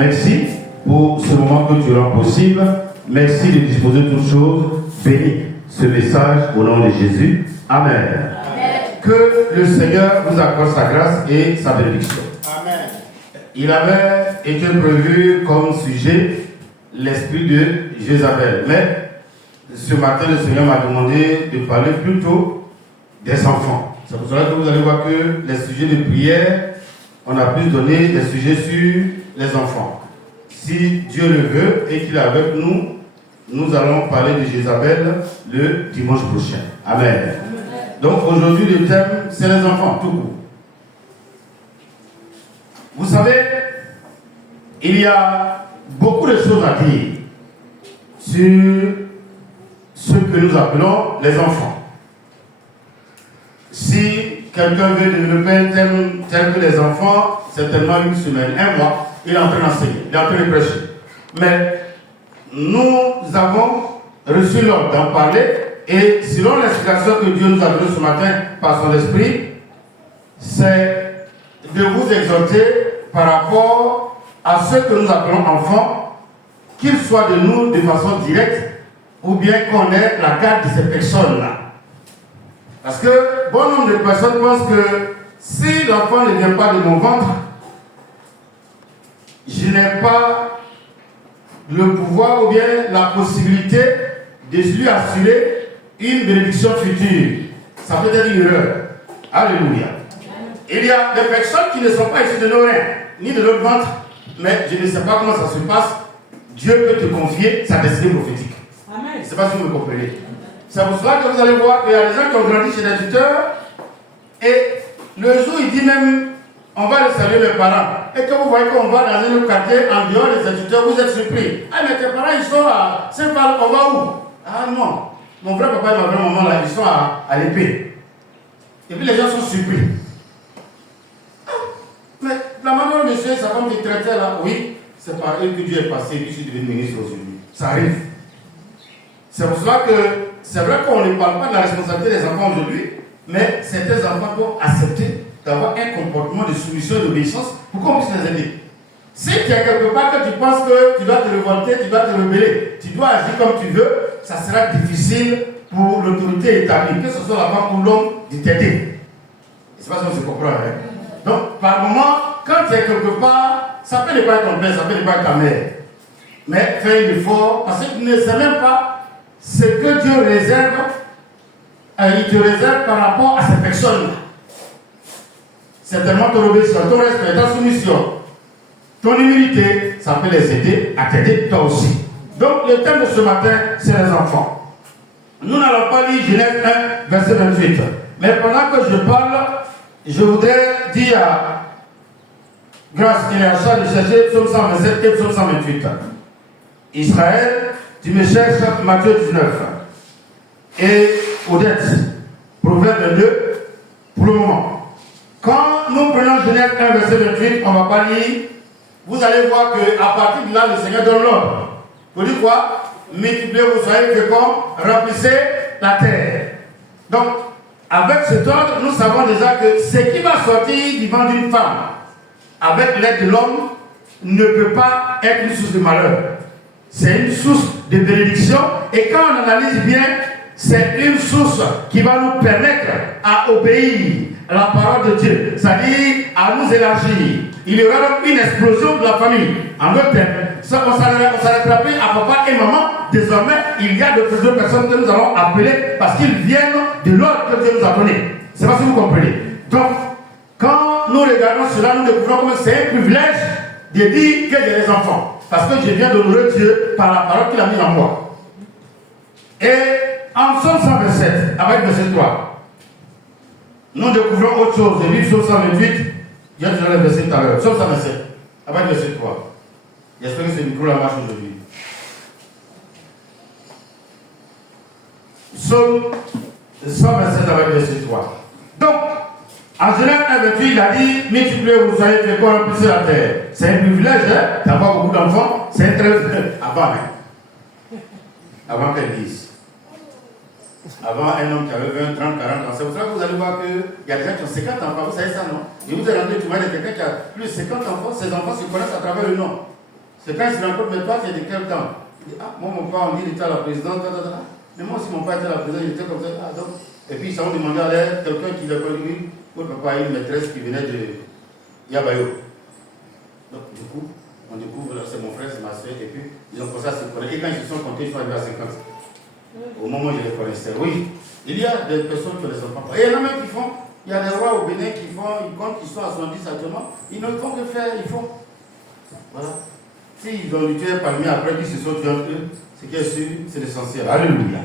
merci pour ce moment que tu rends possible. Merci de disposer de toutes choses. Bénis ce message au nom de Jésus. Amen. Amen. Que le Seigneur vous accorde sa grâce et sa bénédiction. Amen. Il avait été prévu comme sujet l'esprit de Jézabel. Mais ce matin, le Seigneur m'a demandé de parler plutôt des enfants. C'est pour cela que vous allez voir que les sujets de prière, on a plus donné des sujets sur les enfants. Si Dieu le veut et qu'il est avec nous, nous allons parler de Jézabel le dimanche prochain. Amen. Donc aujourd'hui, le thème, c'est les enfants, tout court. Vous savez, il y a beaucoup de choses à dire sur ce que nous appelons les enfants. Si quelqu'un veut développer un thème tel que les enfants, c'est tellement une semaine, un mois, il est en train d'enseigner, il est en train de prêcher. Mais nous avons reçu l'ordre d'en parler et selon l'inspiration que Dieu nous a donnée ce matin par son esprit, c'est de vous exhorter par rapport à ceux que nous appelons enfants, qu'ils soient de nous de façon directe ou bien qu'on ait la garde de ces personnes-là. Parce que bon nombre de personnes pensent que si l'enfant ne vient pas de mon ventre, je n'ai pas le pouvoir ou bien la possibilité de lui assurer une bénédiction future. Ça peut être une erreur. Alléluia. Il y a des personnes qui ne sont pas issues de nos reins, ni de notre ventre, mais je ne sais pas comment ça se passe. Dieu peut te confier sa destinée prophétique. Amen. Je ne sais pas si vous me comprenez. C'est pour cela que vous allez voir qu'il y a des gens qui ont grandi chez des tuteurs et le jour il dit même on va aller saluer mes parents et que vous voyez qu'on va dans un autre quartier en dehors des instituteurs, vous êtes surpris. Ah mais tes parents ils sont à Saint-Paul, on va où? Ah non, mon vrai papa et ma vraie maman là ils sont à l'épée. Et puis les gens sont surpris. Ah, mais la maman de monsieur, sa femme qui traitait là, oui, c'est par eux que Dieu est passé et puis je suis devenu ministre aujourd'hui. Ça arrive. C'est pour cela que c'est vrai qu'on ne parle pas de la responsabilité des enfants aujourd'hui, mais certains enfants doivent accepter d'avoir un comportement de soumission et d'obéissance pour qu'on puisse les aider. Si tu es quelque part que tu penses que tu dois te révolter, tu dois te rebeller, tu dois agir comme tu veux, ça sera difficile pour l'autorité établie, que ce soit la femme ou l'homme, de t'aider. Je ne sais pas si on se comprend. Hein? Donc, par moment, quand tu es quelque part, ça peut ne pas être ton père, ça peut ne pas être ta mère. Mais fais un effort, parce que tu ne sais même pas ce que Dieu réserve, il te réserve par rapport à ces personnes-là. Certainement ton obéissance, ton respect, ta soumission, ton humilité, ça peut les aider à t'aider toi aussi. Donc le thème de ce matin, c'est les enfants. Nous n'allons pas lire Genèse 1, verset 28. Mais pendant que je parle, je voudrais dire grâce qu'il est à charge de chercher psaume 127 et psaume 128. Israël, tu me cherches Matthieu 19. Et Odette, Proverbe 22, pour le moment. Quand nous prenons Genèse 1, verset 28, on ne va pas lire. Vous allez voir qu'à partir de là, le Seigneur donne l'ordre. Vous dites quoi? Multipliez-vous, soyez féconds, remplissez la terre. Donc, avec cet ordre, nous savons déjà que ce qui va sortir du ventre d'une femme, avec l'aide de l'homme, ne peut pas être une source de malheur. C'est une source de bénédiction. Et quand on analyse bien, c'est une source qui va nous permettre à obéir à la parole de Dieu, c'est-à-dire à nous élargir. Il y aura donc une explosion de la famille. En d'autres termes, on s'arrêtera plus à papa et maman. Désormais, il y a de plusieurs personnes que nous allons appeler parce qu'ils viennent de l'ordre que Dieu nous a donné. C'est pas si vous comprenez. Donc, quand nous regardons cela, nous découvrons que c'est un privilège de dire que j'ai des enfants. Parce que je viens d'honorer Dieu par la parole qu'il a mise en moi. Et en Psaume 127, avec verset 3, nous découvrons autre chose. J'ai lu Psaume 128, il y a déjà le verset tout à l'heure. Psaume 127, avec verset 3. J'espère que ce micro-là marche aujourd'hui. Psaume 127 avec verset 3. Donc, en Genèse 1:28, il a dit multipliez-vous, soyez féconds, remplissez la terre. C'est un privilège d'avoir beaucoup d'enfants. C'est un très. Avant, avant qu'elle dise. Avant, un homme qui avait 20, 30, 40 ans. C'est pour ça que vous allez voir qu'il y a des gens qui ont 50 enfants. Vous savez ça, non? Et vous allez entendre, tu vois, quelqu'un qui a plus de 50 enfants. Ces enfants se connaissent à travers le nom. C'est quand il se rencontre, mais toi, tu es de quel temps? Il dit, ah, moi, mon père, on dit, il était à la présidence, mais moi aussi, mon père était à la présidence, il était comme ça. Ah, donc. Et puis, ils s'en ont demandé à l'air, quelqu'un qui l'a connu, votre papa a une maîtresse qui venait de Yabayo. Donc, du coup, on découvre, c'est mon frère, c'est ma soeur, et puis, ils ont commencé à se connaître. Et quand ils se sont comptés, ils sont arrivés à 50. Au moment où je les connaissais, oui. Il y a des personnes qui ne les ont pas. Et il y en a même qui font, il y a des rois au Bénin qui font, ils comptent, ils sont à 70 actuellement, ils ne font que faire, ils font. Voilà. S'ils ont lutté parmi après, qu'ils se sont tués entre eux, ce qui est sûr, c'est l'essentiel. Alléluia.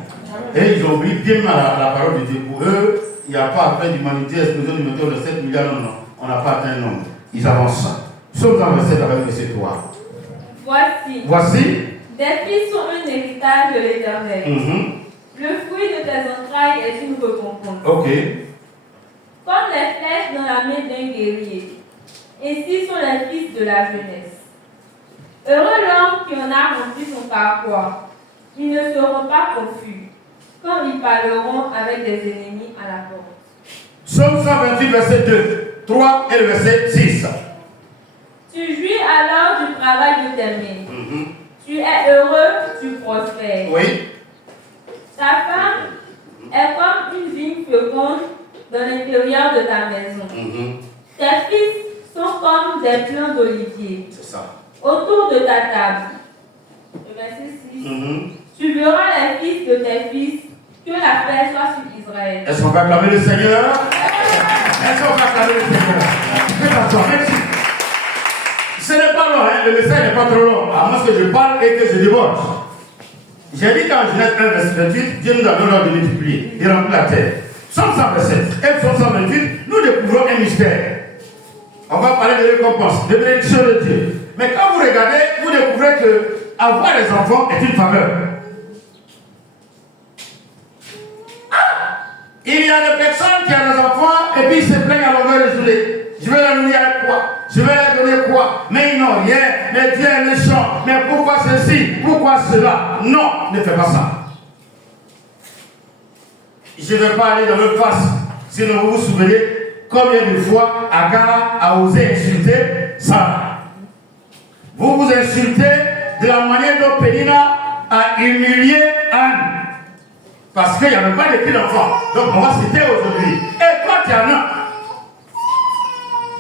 Et ils ont oublié bien mal la parole de Dieu. Pour eux, il n'y a pas à faire d'humanité, explosion du moteur de 7 milliards, non, non. On n'a pas atteint un nombre. Ils avancent. Sommes dans verset avec verset 3. Voici. Des filles sont un héritage de l'Éternel. Le fruit de tes entrailles est une récompense. Ok. Comme les flèches dans la main d'un guerrier. Ainsi sont les fils de la jeunesse. Heureux l'homme qui en a rempli son parcours. Ils ne seront pas confus quand ils parleront avec des ennemis à la porte. Psaume 128, verset 2, 3 et le verset 6. Tu jouis alors du travail de tes mains. Tu es heureux, tu prospères. Oui. Ta femme est comme une vigne féconde dans l'intérieur de ta maison. Tes fils sont comme des plants d'olivier. C'est ça. Autour de ta table. Le verset 6. Tu verras les fils de tes fils, que la paix soit sur Israël. Est-ce qu'on va acclamer le Seigneur? Est-ce qu'on va acclamer le Seigneur? Faites attention, merci. Ce n'est pas long, hein? Le message n'est pas trop long, à moins que je parle et que je déborde. J'ai dit qu'en Genèse 1, verset 28, Dieu nous a donné l'ordre de multiplier, de remplir la terre. Psaume 127 et Psaume 128, nous découvrons un mystère. On va parler de récompense, de bénédiction de Dieu. Mais quand vous regardez, vous découvrez que avoir des enfants est une faveur. Il y a des personnes qui ont des enfants et puis ils se plaignent à longueur de journée. Je vais leur nourrir avec quoi? Je vais leur donner quoi? Mais ils n'ont rien. Mais Dieu est méchant. Mais pourquoi ceci? Pourquoi cela? Non, ne fais pas ça. Je ne vais pas aller dans le face. Sinon vous vous souvenez combien de fois Agar a osé insulter Sarah. Vous vous insultez de la manière dont Pénina a humilié Anne. Parce qu'il n'y avait pas d'écrit d'enfant. Donc on va citer aujourd'hui. Et toi, tu en as.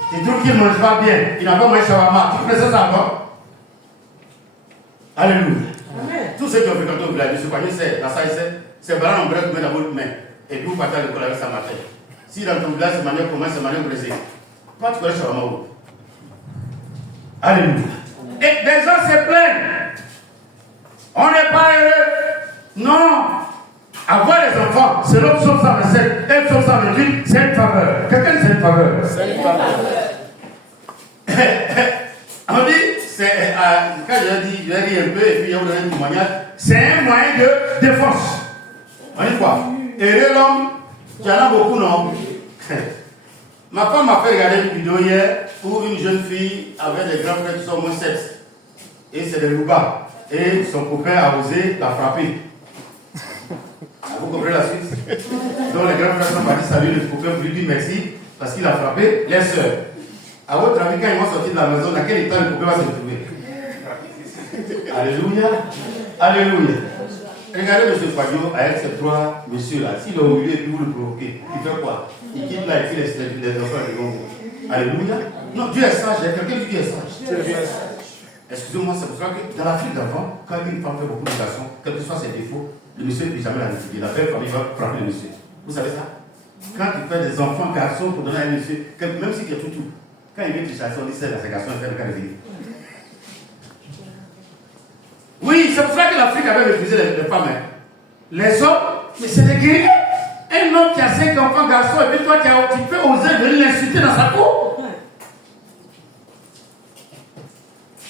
Tu trouves qu'il ne mange pas bien. Il n'a pas mangé shawarma. Tu connais ça avant? Alléluia. Amen. Tous ceux qui ont fréquenté au village, M. Pagné, c'est la saille, c'est ballon en bref, dans votre main. Et puis vous partez à l'école avec ça matin. Si dans ton village, c'est manière comment, c'est manière brisée. Toi, tu connais shawarma où? Alléluia. Et des gens se plaignent. On n'est pas heureux. Non. Avoir des enfants, selon Psaume 127 et Psaume 128, c'est une faveur. Quelqu'un dit c'est une faveur. C'est une faveur. On dit, c'est, quand j'ai dit un peu et puis j'ai donné un témoignage, c'est un moyen de défense. On dit quoi? Heureux l'homme, tu en as beaucoup, non? Ma femme m'a fait regarder une vidéo hier où une jeune fille avait des grands frères qui sont moins 7. Et c'est des loupas. Et son copain a osé la frapper. Vous comprenez la suite? Donc les grands frères sont partis saluer le copain pour lui dire merci parce qu'il a frappé les sœurs. À votre avis, quand ils vont sortir de la maison, dans quel état le copain va se retrouver? Alléluia. Alléluia. Regardez M. Fagio avec ces trois messieurs-là. S'il est au milieu et puis vous le provoquez, il fait quoi? Il quitte là et puis les enfants de l'ombre. Alléluia. Non, Dieu est sage. Quelqu'un dit Dieu est sage. Excusez-moi, c'est pour ça que dans l'Afrique d'avant, quand une femme fait beaucoup de garçons, quels que soient ses défauts, le monsieur ne peut jamais la décider. La belle famille va frapper le monsieur. Vous savez ça? Quand tu fais des enfants garçons pour donner à un monsieur, même si tu es tout, quand il vient te chasser, on dit c'est la ségrégation, il fait le cas de vie. Oui, c'est pour ça que l'Afrique avait refusé les femmes. Les hommes, mais c'est des guerriers. Un homme qui a 5 enfants garçons, et puis toi tu peux oser venir l'insulter dans sa cour.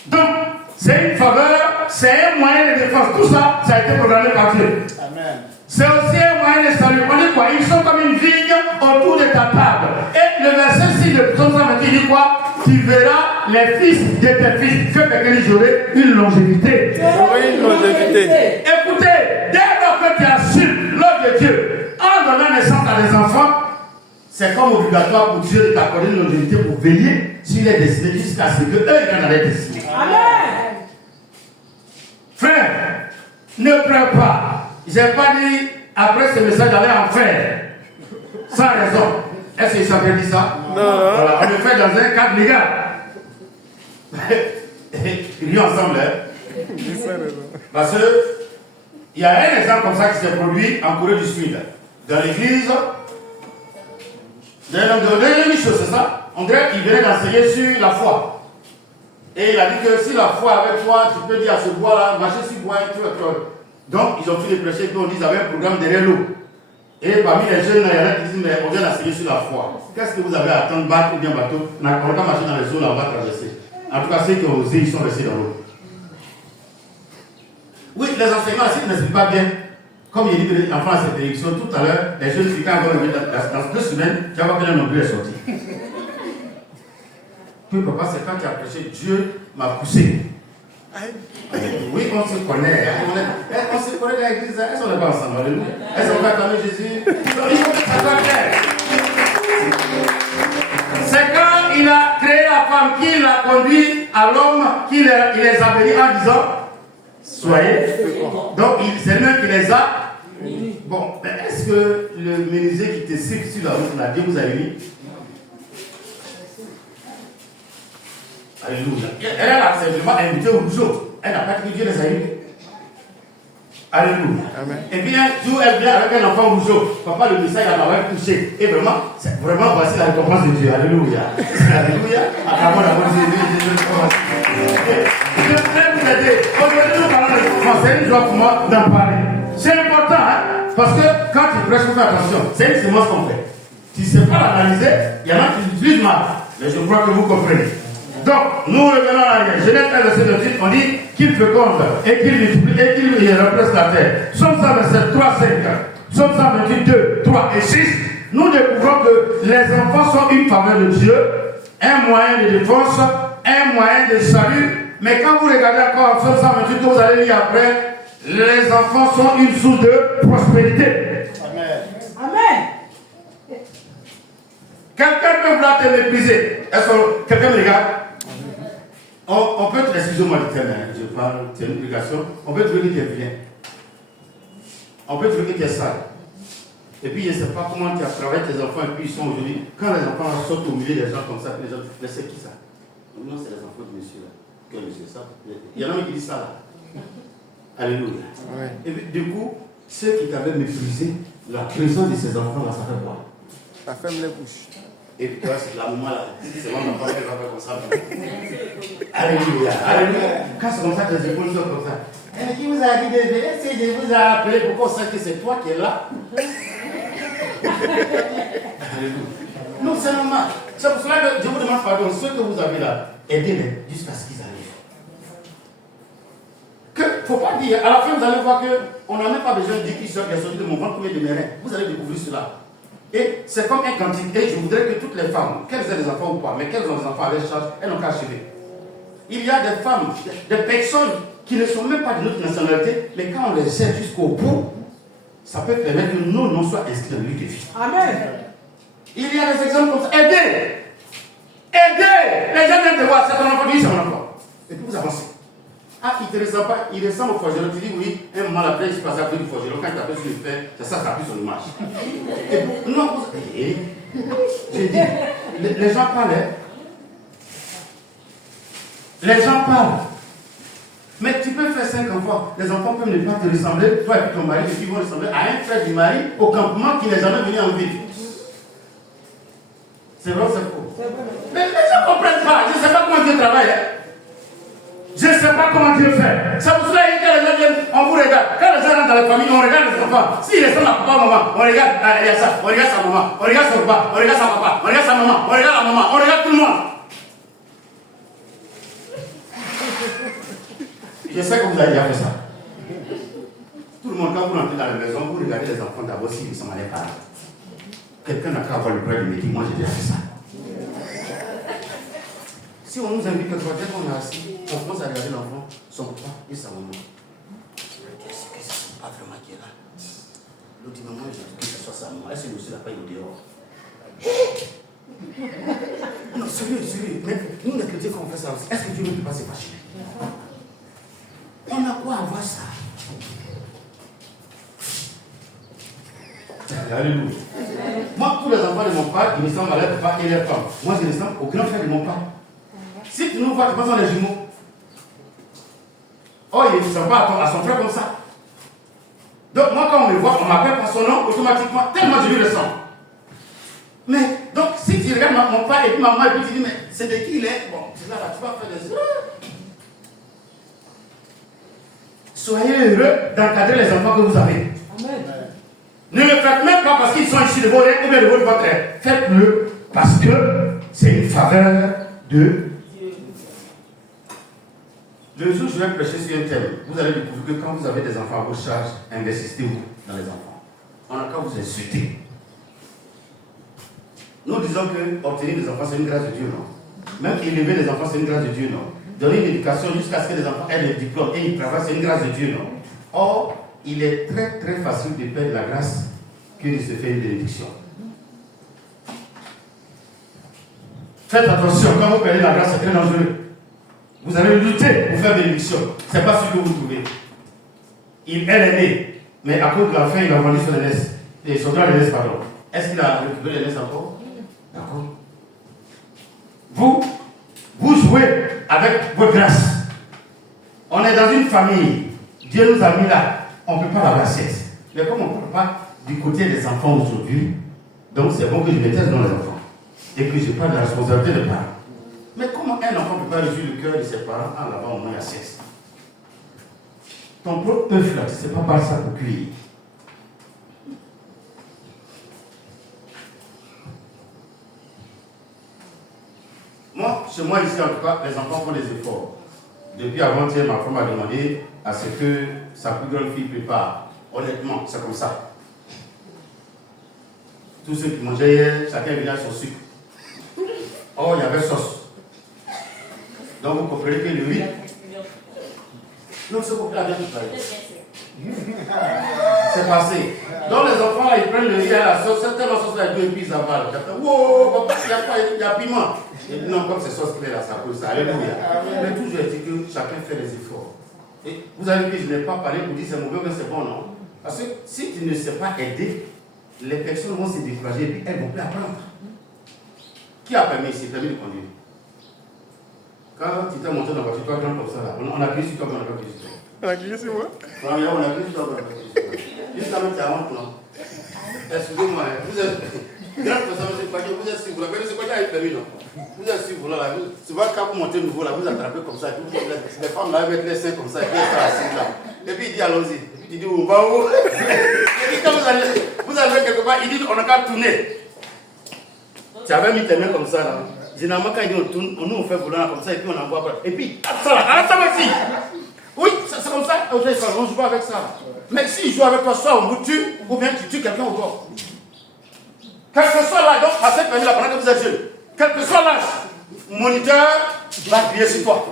Donc, c'est une faveur, c'est un moyen de défense. Tout ça, ça a été programmé par Dieu. Amen. C'est aussi un moyen de salut. On dit quoi? Ils sont comme une vigne autour de ta table. Et le verset 6 de Psaume 128 dit quoi? Tu verras les fils de tes fils. Que quelqu'un dit j'aurai une longévité. J'aurai une longévité. Écoutez, dès lors que tu assumes l'ordre de Dieu, en donnant naissance à des enfants, c'est comme obligatoire pour Dieu de t'accorder une longévité pour veiller sur les destinés jusqu'à ce qu'eux, ils en avaient décidé. Amen. Frère, ne pleure pas. Je n'ai pas dit après ce message d'aller en faire. Sans raison. Est-ce que ça veut dire ça? Non. Voilà, on le fait dans un cadre légal. Rions ensemble. Parce que il y a un exemple comme ça qui s'est produit en Corée du Sud. Dans l'église, c'est ça? On dirait qu'il venait d'enseigner sur la foi. Et il a dit que si la foi avec toi, tu peux dire à ce bois-là, marcher sur bois et tout. Donc, ils ont fait des prêchés qu'on dit, ils avaient un programme derrière l'eau. Et parmi les jeunes, il y en a qui disent, mais on vient d'enseigner sur la foi. Qu'est-ce que vous avez à attendre, bateau ou bien bateau? On n'a pas marché dans les eaux, là, on va traverser. En tout cas, ceux qui ont osé, ils sont restés dans l'eau. Oui, les enseignements, s'ils n'expliquent pas bien, comme il dit en France, cette élection, tout à l'heure, les jeunes filles, quand vont dans 2 semaines, tu vas voir que non plus est sorti. Puis papa, c'est quand tu as prêché, Dieu m'a poussé. Oui, on se connaît. On se connaît dans l'église. Est-ce qu'on n'est pas ensemble? Est-ce qu'on va acclamer Jésus? C'est quand il a créé la femme qui l'a conduit à l'homme, qui les a bénis en disant soyez. Donc, c'est lui qui les a. Bon, mais est-ce que le menuisier qui te siffle sur la route, là, Dieu vous a mis? Alléluia. Elle a simplement invité aux autres. Elle n'a pas dit que Dieu les a mis. Alléluia. Amen. Et bien, tout elle vient avec un enfant rougeau. Papa, le message a l'air touché. Et vraiment, voici la récompense de Dieu. Alléluia. Alléluia. Acclamons la voix de Jésus. Je voudrais vous aider. Aujourd'hui, nous parlons de récompense. C'est une joie pour moi d'en parler. C'est important, hein, parce que quand tu prêches, il faut faire attention. C'est une semence qu'on fait. Si tu ne sais pas l'analyser, il y en a qui l'utilisent mal. Mais je crois que vous comprenez. Donc, nous revenons à l'arrière. Genèse 1, verset 28, on dit qu'il féconde et qu'il multiplie et qu'il remplace la terre. Psaume 127, 3, 5. Psaume 128, 2, 3 et 6. Nous découvrons que les enfants sont une faveur de Dieu, un moyen de défense, un moyen de salut. Mais quand vous regardez encore Psaume 128, vous allez lire après, les enfants sont une source de prospérité. Amen. Amen. Quelqu'un peut vouloir te mépriser. Est-ce que quelqu'un me regarde? On peut te, excusez-moi du terme, je parle, c'est une obligation. On peut trouver que tu es vilain. On peut trouver que tu es sale. Et puis je ne sais pas comment tu as travaillé tes enfants et puis ils sont aujourd'hui. Quand les enfants sortent au milieu des gens comme ça, les gens, mais c'est qui ça? Non, c'est les enfants de monsieur là. Quel monsieur ça? Il y en a qui disent ça là. Alléluia. Ouais. Et puis, du coup, ceux qui t'avaient méprisé, la présence de ces enfants là, ça fait quoi? Ça ferme les bouches. Et puis toi, c'est la maman là, c'est mon enfant qui va faire comme ça. Alléluia, alléluia. Quand c'est comme ça, tes épaules sont comme ça. Qui vous a dit de venir? Est-ce que je vous ai appelé pour qu'on sache que c'est toi qui es là? Alléluia. Non, c'est normal. C'est pour cela que je vous demande pardon. Ceux que vous avez là, aidez-les jusqu'à ce qu'ils arrivent. Il ne faut pas dire, à la fin vous allez voir qu'on n'a même pas besoin de dire qu'ils sortent de mon ventre ou de mes reins. Vous allez découvrir cela. Et c'est comme un cantique. Et je voudrais que toutes les femmes, qu'elles aient des enfants ou pas, mais qu'elles ont des enfants à leur charge, elles n'ont qu'à achever. Il y a des femmes, des personnes qui ne sont même pas de notre nationalité, mais quand on les aide jusqu'au bout, ça peut permettre que nos noms soient inscrits dans le livre de vie. Amen. Il y a des exemples comme ça. Aidez! Aidez! Les gens viennent te voir, c'est ton enfant, oui, c'est mon enfant. Et puis vous avancez. Ah, il ne te ressemble pas, il ressemble au forgeron. Tu dis oui, un moment après, je passe à côté du forgeron. Quand il t'appelle sur le fer, c'est ça, ça a pris son image. Et non, j'ai dit, les gens parlent. Hein? Les gens parlent. Mais tu peux faire 5 enfants. Les enfants peuvent ne pas te ressembler, toi et puis ton mari, et puis ils vont ressembler à un frère du mari au campement qui n'est jamais venu en ville. C'est vrai ou c'est faux? Mais les gens ne comprennent pas. Je ne sais pas comment Dieu travaille. Hein? Je ne sais pas comment Dieu fait. C'est pour cela que les gens viennent, on vous regarde. Quand les gens rentrent dans la famille, on regarde les enfants. S'ils ressemblent à papa ou maman, on regarde ça, on regarde sa maman, on regarde son papa, on regarde sa papa, on regarde sa maman, on regarde la maman, on regarde tout le monde. Je sais que vous avez déjà fait ça. Tout le monde, quand vous rentrez dans la maison, vous regardez les enfants d'abord s'ils ressemblent à les parents. Quelqu'un n'a qu'à avoir le prêt de métier, moi j'ai déjà fait ça. Si on nous invite quelque part, dès qu'on est assis, on commence à regarder l'enfant, son papa et sa maman. Qu'est-ce que c'est pas vraiment qui est là? L'autre dit, maman, je veux que ce soit sa maman. Est-ce que le monsieur n'a pas eu au dehors? Non, sérieux. Mais nous, les chrétiens, quand on fait ça aussi, est-ce que Dieu ne peut pas se fâcher? On a quoi à voir Alléluia. Moi, tous les enfants de mon père, ils ressemblent à leur papa et leur femme. Moi, je ne ressemble au grand frère de mon père. Si tu nous vois, tu penses à les jumeaux. Oh, il ne ressemble pas à son frère comme ça. Donc, moi, quand on me voit, on m'appelle par son nom automatiquement, tellement je lui ressemble. Mais, donc, si tu regardes mon père et puis maman, et puis tu dis, mais c'est de qui il est? Bon, c'est là, tu vas faire des. Soyez heureux d'encadrer les enfants que vous avez. Amen. Ne le faites même pas parce qu'ils sont issus de vos règles ou bien de votre trait. Faites-le parce que c'est une faveur de Dieu. Le jour où je vais prêcher sur un thème, vous allez découvrir que quand vous avez des enfants à votre charge, investissez-vous dans les enfants. On n'a qu'à vous insulter. Nous disons que obtenir des enfants, c'est une grâce de Dieu, non? Même élever les enfants, c'est une grâce de Dieu, non? Donner une éducation jusqu'à ce que les enfants aient le diplôme et ils travaillent, c'est une grâce de Dieu, non? Or, il est très très facile de perdre la grâce que de se faire une bénédiction. Faites attention, quand vous perdez la grâce, c'est très dangereux. Vous allez lutter pour faire bénédiction. Ce n'est pas ce que vous trouvez. Elle est née, mais à cause de la faim, il a vendu son aînesse. Et son grand aînesse, pardon. Est-ce qu'il a récupéré l'aînesse encore? D'accord. Vous jouez avec votre grâce. On est dans une famille. Dieu nous a mis là. On ne peut pas la bassesse. Mais comme on ne peut pas du côté des enfants aujourd'hui, donc c'est bon que je me taise dans les enfants. Et que je parle de la responsabilité des parents. Mais comment un enfant ne peut pas réjouir le cœur de ses parents en lavant au moins la cesse? Ton propre œuf là, tu ne sais pas par ça pour cuire. Moi, chez moi ici en tout cas, les enfants font des efforts. Depuis avant-hier, ma femme m'a demandé à ce que sa plus grande fille prépare. Honnêtement, c'est comme ça. Tous ceux qui mangeaient hier, chacun venait à son sucre. Oh, il y avait sauce. Donc vous comprenez que le riz. Non, c'est pour que la bien c'est passé. Donc les enfants, ils prennent le riz à la sauce. C'est tellement sauce avec 2 épices à balle. Wow, il y a piment. Et non, comme c'est sauce claire, ça peut ça. Alléluia. Mais toujours est-il que chacun fait des efforts. Et vous avez vu que je n'ai pas parlé pour dire c'est mauvais, mais c'est bon, non? Parce que si tu ne sais pas aider, les personnes vont se décourager et puis elles vont plus apprendre. Qui a permis ici? Permis de conduire. Quand tu t'es monté dans la voiture, toi, grand comme ça, là, on a crié sur toi, on a pas crié sur toi. On a crié sur moi? Non, mais on a crié sur toi, on a crié sur toi. Juste quand même, tu as honte, non? Excusez-moi, vous êtes. Grâce à ça, monsieur Kwadi, vous êtes si vous l'avez, c'est quoi qui a permis, non? Vous êtes si vous là, c'est vrai quand vous montez nouveau là, vous attrapez comme ça, et puis les femmes là mettent les seins comme ça, et puis elles sont assises là. Et puis il dit allons-y. Et puis il dit on va où? Et puis quand vous allez quelque part, il dit on n'a qu'à tourner. Tu avais mis tes mains comme ça là. Généralement quand il dit on tourne, nous on fait volant comme ça, et puis on envoie pas. Et puis, ça là, arrête ça aussi. Oui, c'est comme ça, on ne joue pas avec ça. Mais s'il joue avec toi, soit on vous tue, ou bien tu tues quelqu'un au corps. Quel que soit l'âge, donc à cette période-là, pendant que vous êtes jeune, quel que soit l'âge, moniteur va crier sur toi.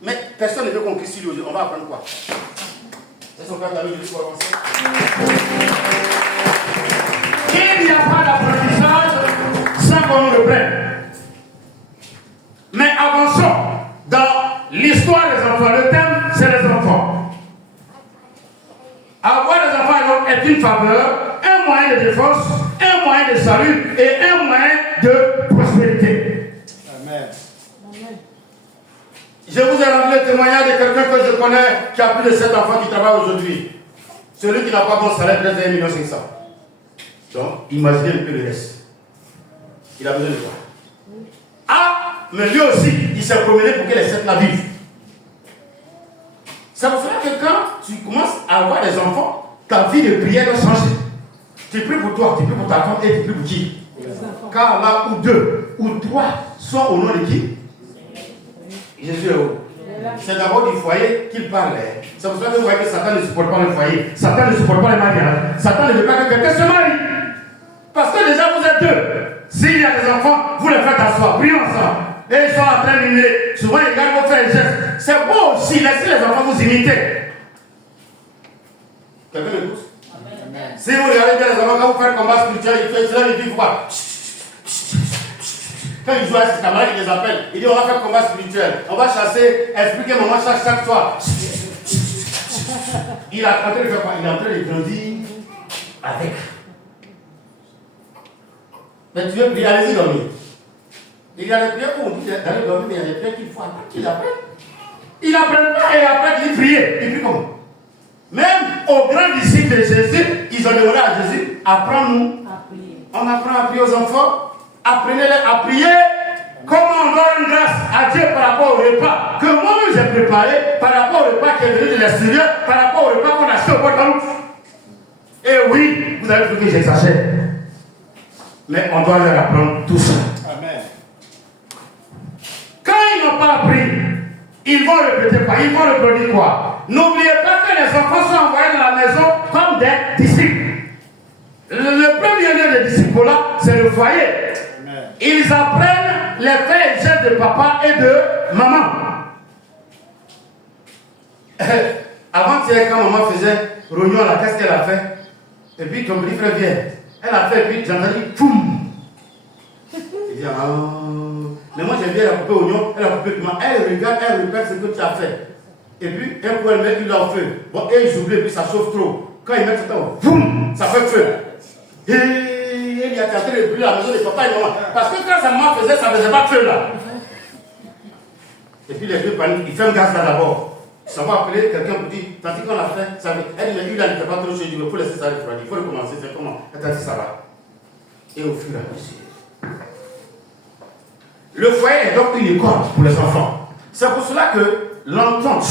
Mais personne ne veut qu'on crie sur lui, on va apprendre quoi? Est-ce qu'on fait la musique pour avancer? Il n'y a pas d'apprentissage sans qu'on nous le prenne. Mais avançons dans l'histoire des enfants. Le thème, c'est les enfants. Avoir des enfants est une faveur, un moyen de défense, un moyen de salut et un moyen de prospérité. Amen. Je vous ai rendu le témoignage de quelqu'un que je connais qui a plus de 7 enfants qui travaillent aujourd'hui. Celui qui n'a pas bon salaire, peut-être 1,5 million. Donc, imaginez un peu le reste. Il a besoin de quoi? Ah, mais lui aussi, il s'est promené pour que les 7 la vivent. Ça vous fera que quand tu commences à avoir des enfants, ta vie de prière doit changer. Tu pries pour toi, tu pries pour ta femme et tu pries pour qui? Car là où 2 ou 3 sont au nom de qui? Jésus est où? C'est d'abord du foyer qu'il parle. C'est pour ça que vous voyez que Satan ne supporte pas le foyer. Satan ne supporte pas les mariages. Satan ne veut pas que quelqu'un se marie. Parce que déjà vous êtes 2. S'il y a des enfants, vous les faites asseoir. Priez ensemble. Et ils sont en train d'imiter. Souvent ils regardent vos frères et gestes. C'est beau aussi, laissez les enfants vous imiter. Quelqu'un me pousse? Si vous regardez bien les enfants, quand vous faites un combat spirituel, il dit quoi? Quand ils jouent à ses camarades, il les appelle. Il dit on va faire un combat spirituel. On va chasser, expliquer maman chaque soir. Il est en train de faire quoi? Il est en train de grandir avec. Mais tu veux prier, allez-y dormir. Il y a des prières où on dit d'aller dormir, mais il y a des prières qu'il faut attendre qu'il apprenne. Il n'apprend pas et après il prie. Il prie comment? Même aux grands disciples de Jésus, ils ont demandé à Jésus, apprends-nous. On apprend à prier aux enfants, apprenez-les à prier. Comment on doit rendre grâce à Dieu par rapport au repas que moi-même j'ai préparé, par rapport au repas qui est venu de l'extérieur, par rapport au repas qu'on a acheté au bois de l'eau. Et oui, vous avez vu que j'exagère. Mais on doit leur apprendre tout ça. Amen. Quand ils n'ont pas appris, ils vont répéter quoi? Ils vont reproduire quoi? N'oubliez pas que les enfants sont envoyés dans la maison comme des disciples. Le premier lieu de disciples là, c'est le foyer. Amen. Ils apprennent les faits et gestes de papa et de maman. Avant-hier, quand maman faisait rognon là, qu'est-ce qu'elle a fait? Et puis ton petit frère vient. Elle a fait, et puis j'entends dire, poum! Il dit, ah. Mais moi j'ai bien la coupé oignon, elle a coupé piment. Elle regarde, elle répète ce que tu as fait. Et puis, un coup, elle met l'huile au feu. Bon, et ils oublient, et puis ça chauffe trop. Quand ils mettent ça, boum! Ça fait feu. Et il y a tenté de brûler la maison de papa et maman. Parce que quand sa maman faisait, ça ne faisait pas de feu là. Et puis les deux paniquent, ils ferment gaz là d'abord. Ça va appeler quelqu'un pour dire, tandis qu'on l'a fait, ça veut. Elle dit, mais lui là, il n'était pas trop chaud, il dit, il faut laisser ça refroidir, il faut recommencer, c'est comment? Elle t'a dit, ça va. Et au fur et à mesure. Le foyer est donc une école pour les enfants. C'est pour cela que l'entente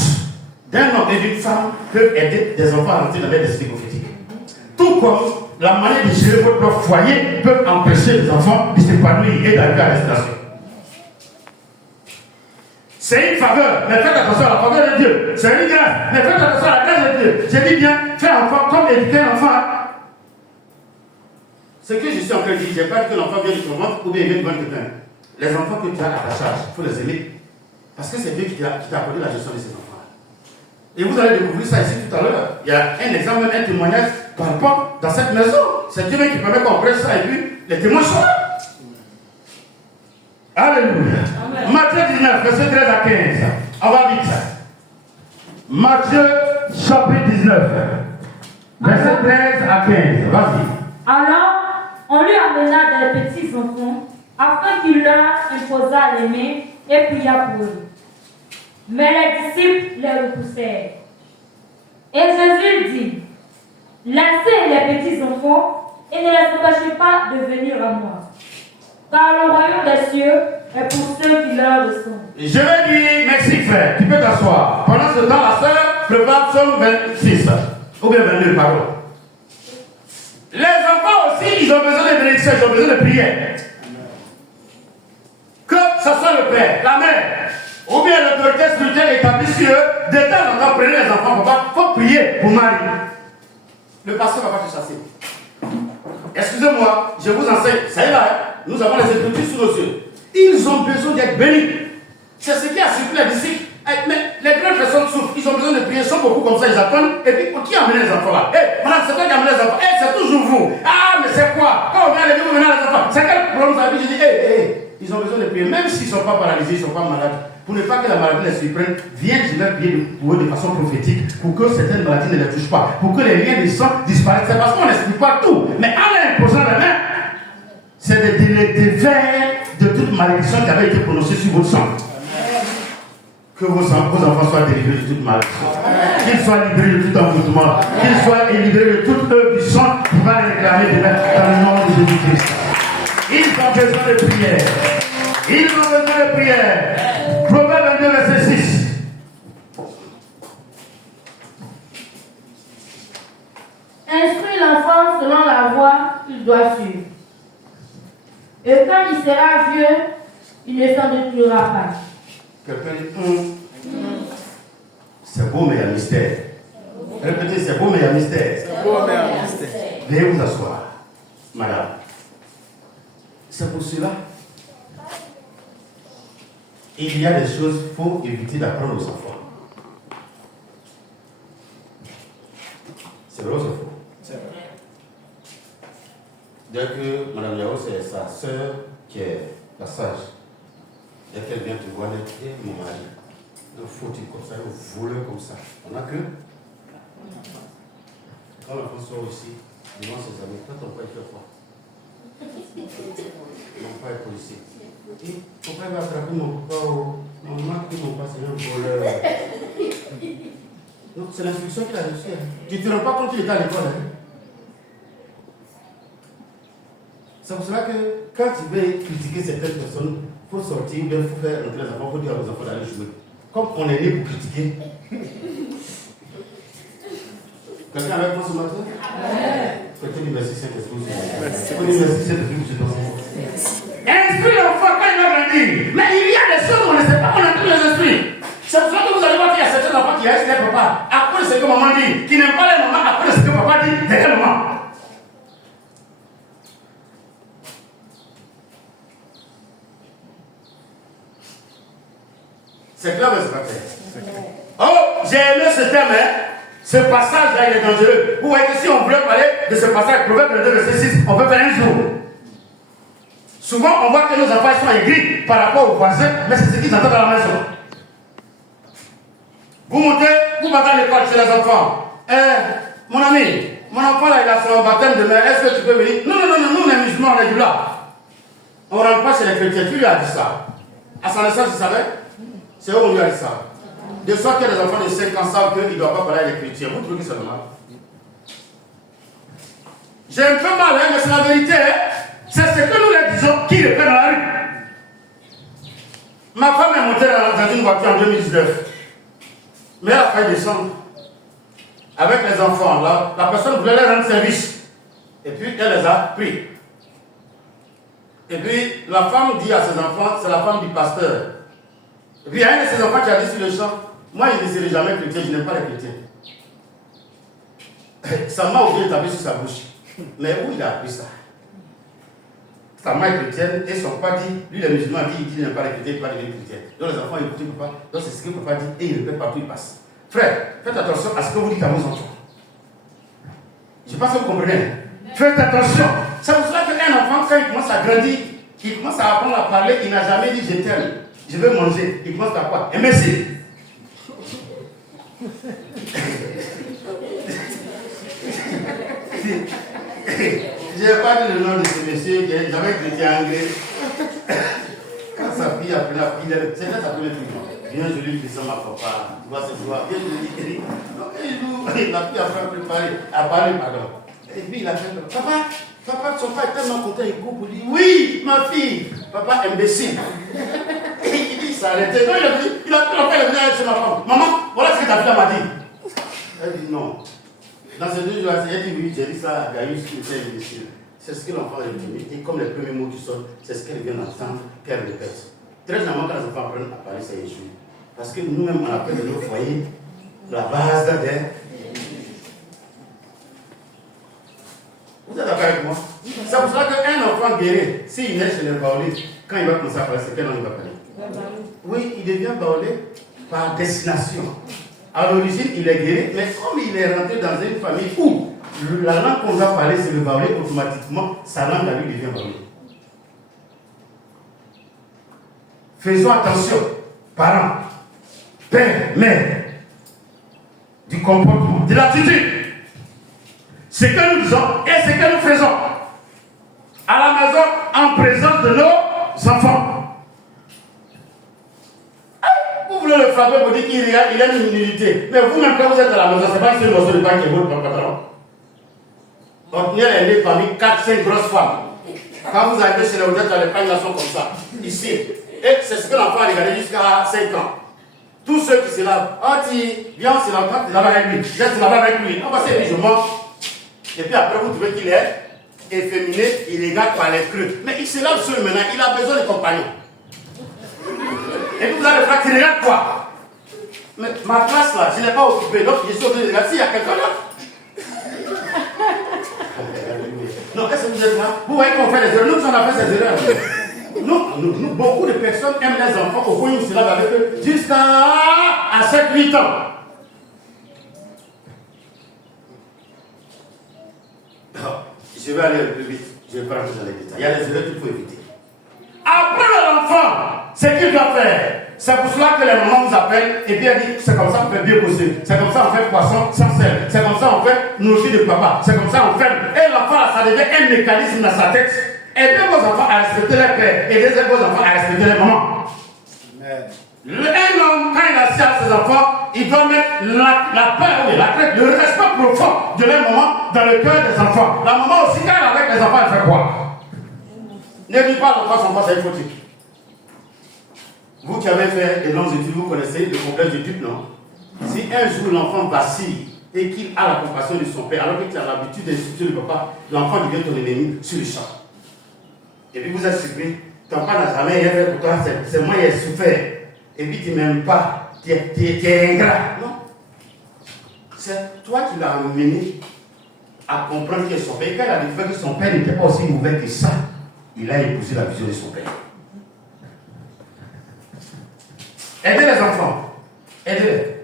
d'un homme et d'une femme peut aider des enfants à entrer dans les esprits prophétiques. Tout comme la manière de gérer votre foyer peut empêcher les enfants de s'épanouir et d'arriver à la destination. C'est une faveur, mais faites attention à la faveur de Dieu. C'est une grâce, mais faites attention à la grâce de Dieu. J'ai dit bien, faire enfant comme éduquer un enfant. Ce que je suis en train de dire, je n'ai pas dit que l'enfant vient de ton ventre ou bien il vient de ventre quelqu'un. Les enfants que tu as à ta charge, il faut les aimer. Parce que c'est Dieu qui t'a accordé la gestion de ces enfants. Et vous allez découvrir ça ici tout à l'heure. Il y a un exemple, un témoignage par rapport dans cette maison. C'est Dieu qui permet qu'on prenne ça et puis les témoins sont là. Alléluia. Amen. Matthieu 19, verset 13 à 15. On va vite. Matthieu chapitre 19, verset 13 à 15. Vas-y. Alors, on lui amena des petits enfants afin qu'il leur imposât les mains et pria pour eux. Mais les disciples les repoussèrent. Et Jésus dit, laissez les petits enfants et ne les empêchez pas de venir à moi. Car le royaume des cieux est pour ceux qui leur ressemblent. Je vais dire, merci frère, tu peux t'asseoir. Pendant ce temps, la sœur prépare Psaume 26, ou bien 22, pardon. Les enfants aussi, ils ont besoin de bénédiction, ils ont besoin de prière. Que ce soit le père, la mère, ou bien l'autorité spirituelle établie sur eux, de temps en temps, prenez les enfants, papa, il faut prier pour Marie. Le pasteur ne va pas te chasser. Excusez-moi, je vous enseigne, ça y va, hein? Nous avons les écritures sous nos yeux. Ils ont besoin d'être bénis. C'est ce qui a surpris les disciples. Mais les grandes personnes souffrent, ils ont besoin de prier, ils sont beaucoup comme ça, ils attendent. Et puis, qui a amené les enfants là? Madame, c'est toi qui a amené les enfants. C'est toujours vous. Ah, mais c'est quoi? Quand on vient les vous venez les enfants. C'est quel problème vous avez? Je dis, ils ont besoin de prier, même s'ils ne sont pas paralysés, ils ne sont pas malades. Pour ne pas que la maladie les surprenne, viens, je vais prier pour eux de façon prophétique, pour que certaines maladies ne les touchent pas, pour que les liens de sang disparaissent. C'est parce qu'on n'explique pas tout. Mais en imposant la main, c'est de déver de toute malédiction qui avait été prononcée sur votre sang. Que vos enfants soient délivrés de toute malédiction. Qu'ils soient libérés de tout envoûtement. Qu'ils soient libérés de toute œuvre du sang qui va les réclamer demain dans le nom de Jésus-Christ. Ils ont besoin de prière. Ils ont besoin de prière. Proverbe 22, verset 6. Instruis l'enfant selon la voie qu'il doit suivre. Et quand il sera vieux, il ne s'en détournera pas. Quelqu'un dit, c'est beau, mais il y a mystère. Répétez, c'est beau, mais il y a mystère. C'est beau, mais il y a mystère. Veuillez vous asseoir, madame. C'est pour cela. Il y a des choses qu'il faut éviter d'apprendre aux enfants. C'est vrai ou c'est faux? C'est vrai. Dès que Mme Yao, c'est sa soeur qui est la sage. Dès qu'elle vient te voir, elle dit, mon mari, un fautif comme ça, un voleur comme ça. On n'a que. Quand l'enfant sort aussi, devant ses amis. Toi, ton père, il fait quoi? Mon père est policier. Et ton père va attraper mon papa ou mon maman qui mon papa, c'est un voleur. Donc, c'est l'instruction qu'il a reçue. Tu ne te rends pas compte qu'il est à l'école. Hein? C'est pour cela que quand tu veux critiquer certaines personnes, il faut sortir, il faut faire entrer les enfants, il faut dire aux enfants d'aller jouer. Comme on est né pour critiquer. Quelqu'un avec moi ce matin? Quelqu'un dit merci Saint-Esprit. On dit merci Saint-Esprit pour cet enfant. Instruis l'enfant quand il va grandir. Mais il y a des choses qu'on ne sait pas, on instruit les esprits. C'est pour ça que vous allez voir qu'il y a certains enfants qui restent les papas. Après ce que maman dit, qui n'aiment pas les mamans, après ce que papa dit, derrière maman. C'est clair, mais c'est pas clair. Oh, j'ai aimé ce thème, hein. Ce passage-là, il est dangereux. Vous voyez que si on voulait parler de ce passage, Proverbe 22, verset 6, on peut faire un jour. Souvent, on voit que nos enfants sont aigris par rapport aux voisins, mais c'est ce qu'ils entendent dans la maison. Vous montez, vous partez à l'école chez les enfants. Mon ami, mon enfant là, il a son baptême demain, est-ce que tu peux venir? Non, nous, on est musulmans, on est du là. On ne rentre pas chez les chrétiens. Qui lui a dit ça? À sa naissance, il savait? C'est où on lui a dit ça? De sorte que les enfants de 5 ans savent qu'ils ne doivent pas parler avec les chrétiens. Vous trouvez que c'est normal? J'ai un peu mal, hein, mais c'est la vérité. Hein? C'est ce que nous les disons qui le fait dans la rue. Ma femme est montée dans une voiture en 2019. Mais elle a failli descendre. Avec les enfants, là, la personne voulait leur rendre service. Et puis, elle les a pris. Et puis, la femme dit à ses enfants, c'est la femme du pasteur. Et puis, il y a un de ses enfants qui a dit sur le champ, moi, je ne serai jamais chrétien, je n'aime pas les chrétiens. Sa main oublié taper sur sa bouche. Mais où il a appris ça? Sa main est chrétienne et son papa dit, lui, les musulmans dit qu'il n'aime pas les chrétiens, il ne peut pas devenir chrétien. Donc, les enfants écoutent papa, donc c'est ce que papa dit et il répète partout, il passe. Frère, faites attention à ce que vous dites à vos enfants. Je ne sais pas si vous comprenez. Faites attention. C'est pour cela qu'un enfant, quand il commence à grandir, il commence à apprendre à parler, il n'a jamais dit je t'aime, je veux manger. Il commence à quoi? Et merci. Je n'ai pas dit le nom de ce monsieur, j'avais chrétien anglais. Quand sa fille a pris la fille, c'était sa première fille. Viens, je lui dis ça, ma papa. Tu vois, c'est toi. Viens, je lui dis. Donc, la fille a préparé, a parlé, pardon. Et puis, il a fait papa, son père est tellement content, il coupe, il dit oui, ma fille. Papa, imbécile. Et il dit, ça arrêtait. Non, il a pris l'enfant, il est venu avec ma femme. Maman, voilà ce que ta fille m'a dit. Elle dit non. Dans ces 2 jours, elle dit oui, j'ai dit ça à Gaius, qui était imbécile. C'est ce que l'enfant a dit. Et comme les premiers mots qui sortent, c'est ce qu'elle vient d'entendre, qu'elle répète. Très généralement, quand les enfants apprennent à parler, c'est échoué. Parce que nous-mêmes, on appelle de nos foyers la base des. Vous êtes d'accord avec moi? C'est pour cela qu'un enfant guéri, s'il naît chez les baoulés, quand il va commencer à parler, c'est quel nom il va parler? Oui, il devient baoulé par destination. À l'origine, il est guéri, mais comme il est rentré dans une famille où la langue qu'on va parler, c'est le baoulé, automatiquement, sa langue à lui devient baoulé. Faisons attention, parents, père, mère, du comportement, de l'attitude. Ce que nous disons et ce que nous faisons à la maison en présence de nos enfants. Vous voulez le frapper pour dire qu'il a une immunité. Mais vous-même, quand vous êtes à la maison, ce n'est pas une morceau de pain qui est votre pantalon. Ordinaire est né parmi 4-5 grosses femmes. Quand vous arrivez chez les honnêtes, les pagnes sont comme ça, ici. Et c'est ce que l'enfant a regardé jusqu'à 5 ans. Tous ceux qui se lavent, viens, on se lave, tu laves avec lui, viens, tu laves avec lui. On va se dire, je mange. Et puis après, vous trouvez qu'il est efféminé, il regarde par les creux. Mais il se lave seul maintenant, il a besoin de compagnons. Et puis vous allez faire qu'il regarde quoi? Mais ma place là, je ne l'ai pas occupée, donc je suis obligé de regarder s'il y a quelqu'un d'autre. Non, est-ce que vous êtes là? Vous voyez qu'on fait des erreurs, nous on a fait des erreurs. Nous, beaucoup de personnes aiment les enfants au point où ils se lavent avec eux jusqu'à 7-8 ans. Je vais aller plus vite, je vais pas rentrer dans les détails. Il y a des erreurs qu'il faut éviter. Apprendre à l'enfant ce qu'il doit faire. C'est pour cela que les mamans vous appellent et puis elles disent c'est comme ça on fait bien bosser, c'est comme ça on fait poisson sans sel, c'est comme ça on fait nourriture de papa, c'est comme ça on fait. Et devient un mécanisme dans sa tête. Aidez vos enfants à respecter leur père. Aidez vos enfants à respecter leur maman. Un homme, quand il assiste à ses enfants, il doit mettre la peur, la crainte, le respect profond de leur maman dans le cœur des enfants. La maman aussi, quand elle est avec les enfants, elle fait quoi? Ne dis pas l'enfant son pas, c'est une faute. Vous qui avez fait des longues études, vous connaissez le complexe d'études, non? Si un jour l'enfant vacille et qu'il a la compassion de son père, alors qu'il a l'habitude d'insulter le papa, l'enfant devient ton ennemi sur le champ. Et puis vous êtes surpris, ton père n'a jamais rien fait pour toi, c'est moi qui ai souffert. Et puis tu ne m'aimes pas, tu es ingrat. Non. C'est toi qui l'as amené à comprendre qui est son père. Et quand il a découvert que son père n'était pas aussi mauvais que ça, il a épousé la vision de son père. Aidez les enfants. Aidez-les.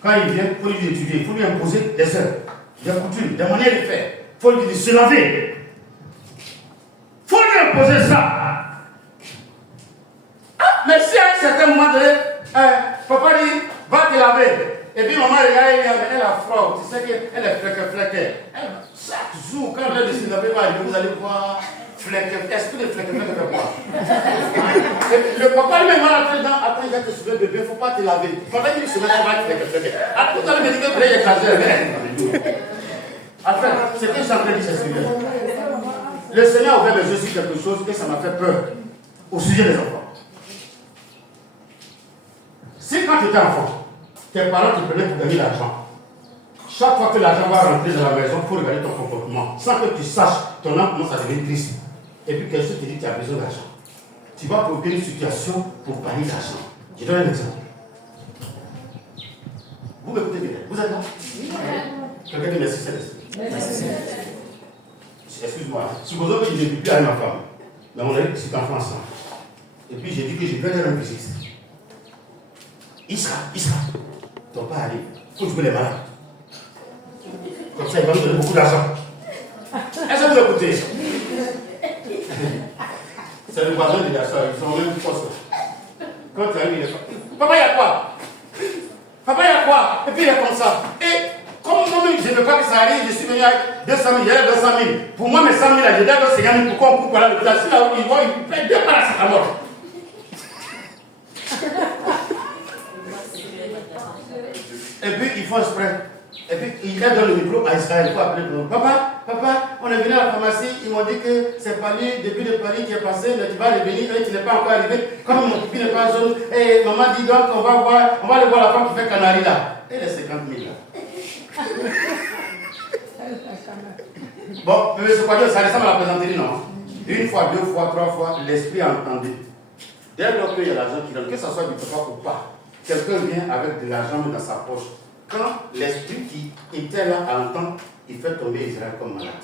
Quand il vient, il faut lui étudier, il faut lui imposer des œuvres, des coutumes, des manières de faire. Il faut lui dire se laver. Il faut lui imposer ça. Ah, mais si à un certain moment donné, papa dit, va te laver. Et puis maman regarde, elle a froid. Tu sais qu'elle est fleque. Chaque jour, quand elle se laver, vous allez voir fleque. Est-ce que les fleque fait quoi? Le papa lui-même va rentrer dedans. Attends, il va te soulever bébé, il ne faut pas te laver. Pendant qu'il se met, on va te fleque. Ah, tout à l'heure, il me dit que vous allez écraser. Enfin, c'est que j'ai en train de dire, c'est ce que le Seigneur a ouvert les yeux sur quelque chose et ça m'a fait peur au sujet des enfants. Si quand tu étais enfant, tes parents te prenaient pour gagner l'argent, chaque fois que l'argent va rentrer dans la maison, il faut regarder ton comportement. Sans que tu saches, ton âme commence à devenir triste. Et puis quelque chose te dit que tu as besoin d'argent. Tu vas provoquer une situation pour gagner l'argent. Je donne un exemple. Vous m'écoutez bien? Vous êtes là? Quelqu'un dit merci, Céleste. Excuse-moi. Supposons que je ne vis plus avec ma femme. Mais on a eu un petit enfant ensemble. Et puis j'ai dit que je vais leur rendre visite. Isra, ton père arrive. Il faut jouer les malades. Comme ça, il va nous donner beaucoup d'argent. Est-ce que vous écoutez? C'est le voisin des garçons, ils sont même poste. Quand tu arrives, il est papa, il y a quoi? Papa, il y a quoi? Et puis il est comme ça. Et comme je ne veux pas que ça arrive, je suis venu avec 200 000, j'ai 200 000. Pour moi, mes 100 000, là, j'ai donné 50 000. Pourquoi on coupe là le village? Si là, il voit, il paye 2 paracétamol. Et puis ils font exprès. Et puis il donne le micro à Israël. Il faut appeler le papa, on est venu à la pharmacie, ils m'ont dit que c'est Paris, depuis le Paris qui est passé, mais tu vas revenir et tu n'es pas encore arrivé. Comme mon pipi n'est pas jaune, et maman dit donc on va aller voir la femme qui fait canari là. Et les 50 000 là. Bon, mais ce quoi ça ressemble à la plaisanterie, non? Une fois, 2 fois, 3 fois, l'esprit a entendu. Dès lors qu'il y a l'argent qui donne, que ce soit du papa ou pas, quelqu'un vient avec de l'argent dans sa poche. Quand l'esprit qui était là à entendre, il fait tomber Israël comme malade.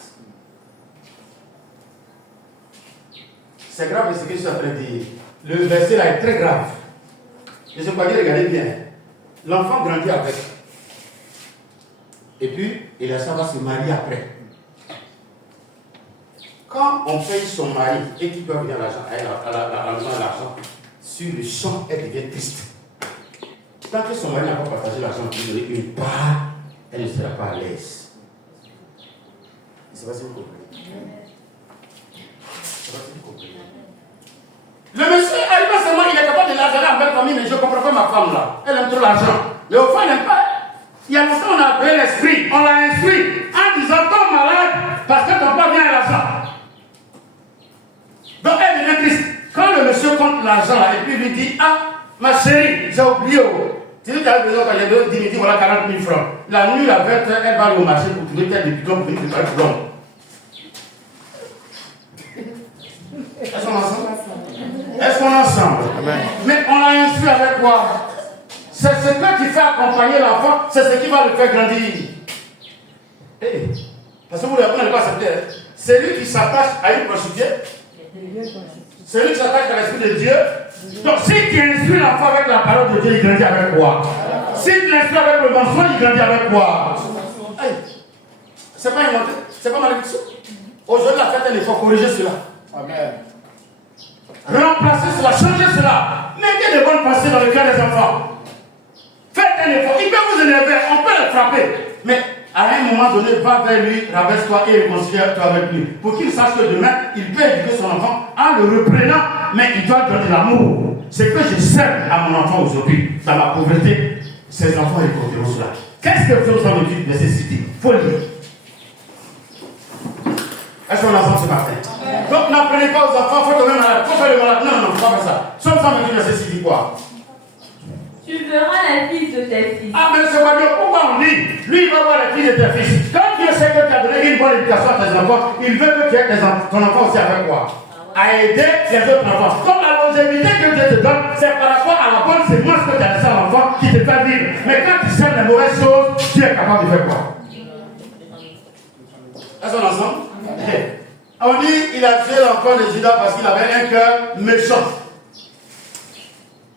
C'est grave ce que je suis en train de dire. Le verset là est très grave. Je ne sais pas dire, regardez bien. L'enfant grandit avec. Et puis, il va se marier après. Quand on paye son mari et qu'il doit venir à l'argent, sur le champ, elle devient triste. Tant que son mari n'a pas partagé l'argent pour lui donner une part, elle ne sera pas à l'aise. Je ne sais pas si vous comprenez. Le monsieur arrive à ce moment, il est capable de l'argent en belle famille, mais je ne comprends pas ma femme là. Elle aime trop l'argent. Mais au fond, elle n'aime pas. Il y a longtemps, on a appelé l'esprit, on l'a instruit en disant tombe malade parce que ton père vient à l'argent. Donc elle devient triste. Quand le monsieur compte l'argent là, et puis il lui dit, ah, ma chérie, j'ai oublié. Tu dis que tu as besoin quand j'ai besoin de dire voilà 40 000 francs. La nuit, la veille, elle va aller au marché pour trouver tel bidon pour venir préparer pour l'homme. Est-ce qu'on est ensemble? Est-ce qu'on est ensemble? Amen. Mais on l'a instruit avec quoi? C'est ce que tu fais accompagner l'enfant, c'est ce qui va le faire grandir. Hey, parce que vous n'avez pas accepté. C'est lui qui s'attache à une prostituée. C'est lui qui s'attache à l'esprit de Dieu. Donc si tu instruis l'enfant avec la parole de Dieu, il grandit avec quoi? Si tu l'instruis avec le mensonge, il grandit avec quoi? Hey, c'est pas inventé, c'est pas malédiction. Aujourd'hui, la fête, il faut corriger cela. Amen. Remplacer cela, changer cela. Mettez de bonnes pensées dans le cœur des enfants. Faites un effort. Il peut vous énerver, on peut le frapper. Mais à un moment donné, va vers lui, rabaisse-toi et considère-toi avec lui. Pour qu'il sache que demain, il peut éduquer son enfant en le reprenant, mais il doit donner de l'amour. C'est que je sers à mon enfant aujourd'hui, dans ma pauvreté, ses enfants écouteront cela. Qu'est-ce que vous avez dit de ces cités? Il faut le dire. Est-ce qu'on entend ce matin? Donc n'apprenez pas aux enfants, il faut tomber malade, il faut faire le malade. Non, il ne faut pas faire ça. Somme ça me dit de ces cités quoi? Tu verras les fils de tes fils. Ah, mais c'est pas Dieu. Pourquoi on dit? Lui, il va voir les fils de tes fils. Quand Dieu sait que tu as donné une bonne éducation à tes enfants, il veut que tu aies ton enfant aussi avec quoi? À aider les autres enfants. Donc la longévité que Dieu te donne, c'est par rapport à la bonne sémence que tu as laissé à l'enfant qui te fait vivre. Mais quand tu sèmes les mauvaises choses, tu es capable de faire quoi? Est-ce qu'on est ensemble? On dit il a tué l'enfant de Judas parce qu'il avait un cœur méchant.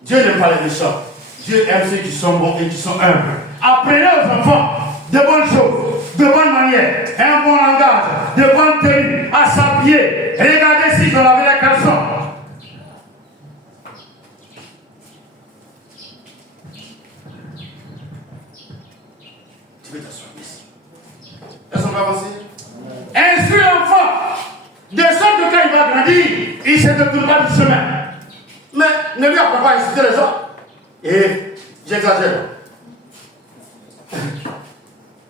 Dieu n'aime pas les méchants. Dieu aime ceux qui sont bons et qui sont humbles. Apprenez aux enfants de bonnes choses, de bonnes manières, un bon langage, de bonnes tenues, à s'habiller. Regardez s'ils ont lavé les caleçons. Tu veux t'asseoir ici. Est-ce qu'on va avancer? Instruis l'enfant de sorte que quand il va grandir, il ne se détourne pas du chemin. Mais ne lui apprends pas à insulter les gens. Et j'exagère.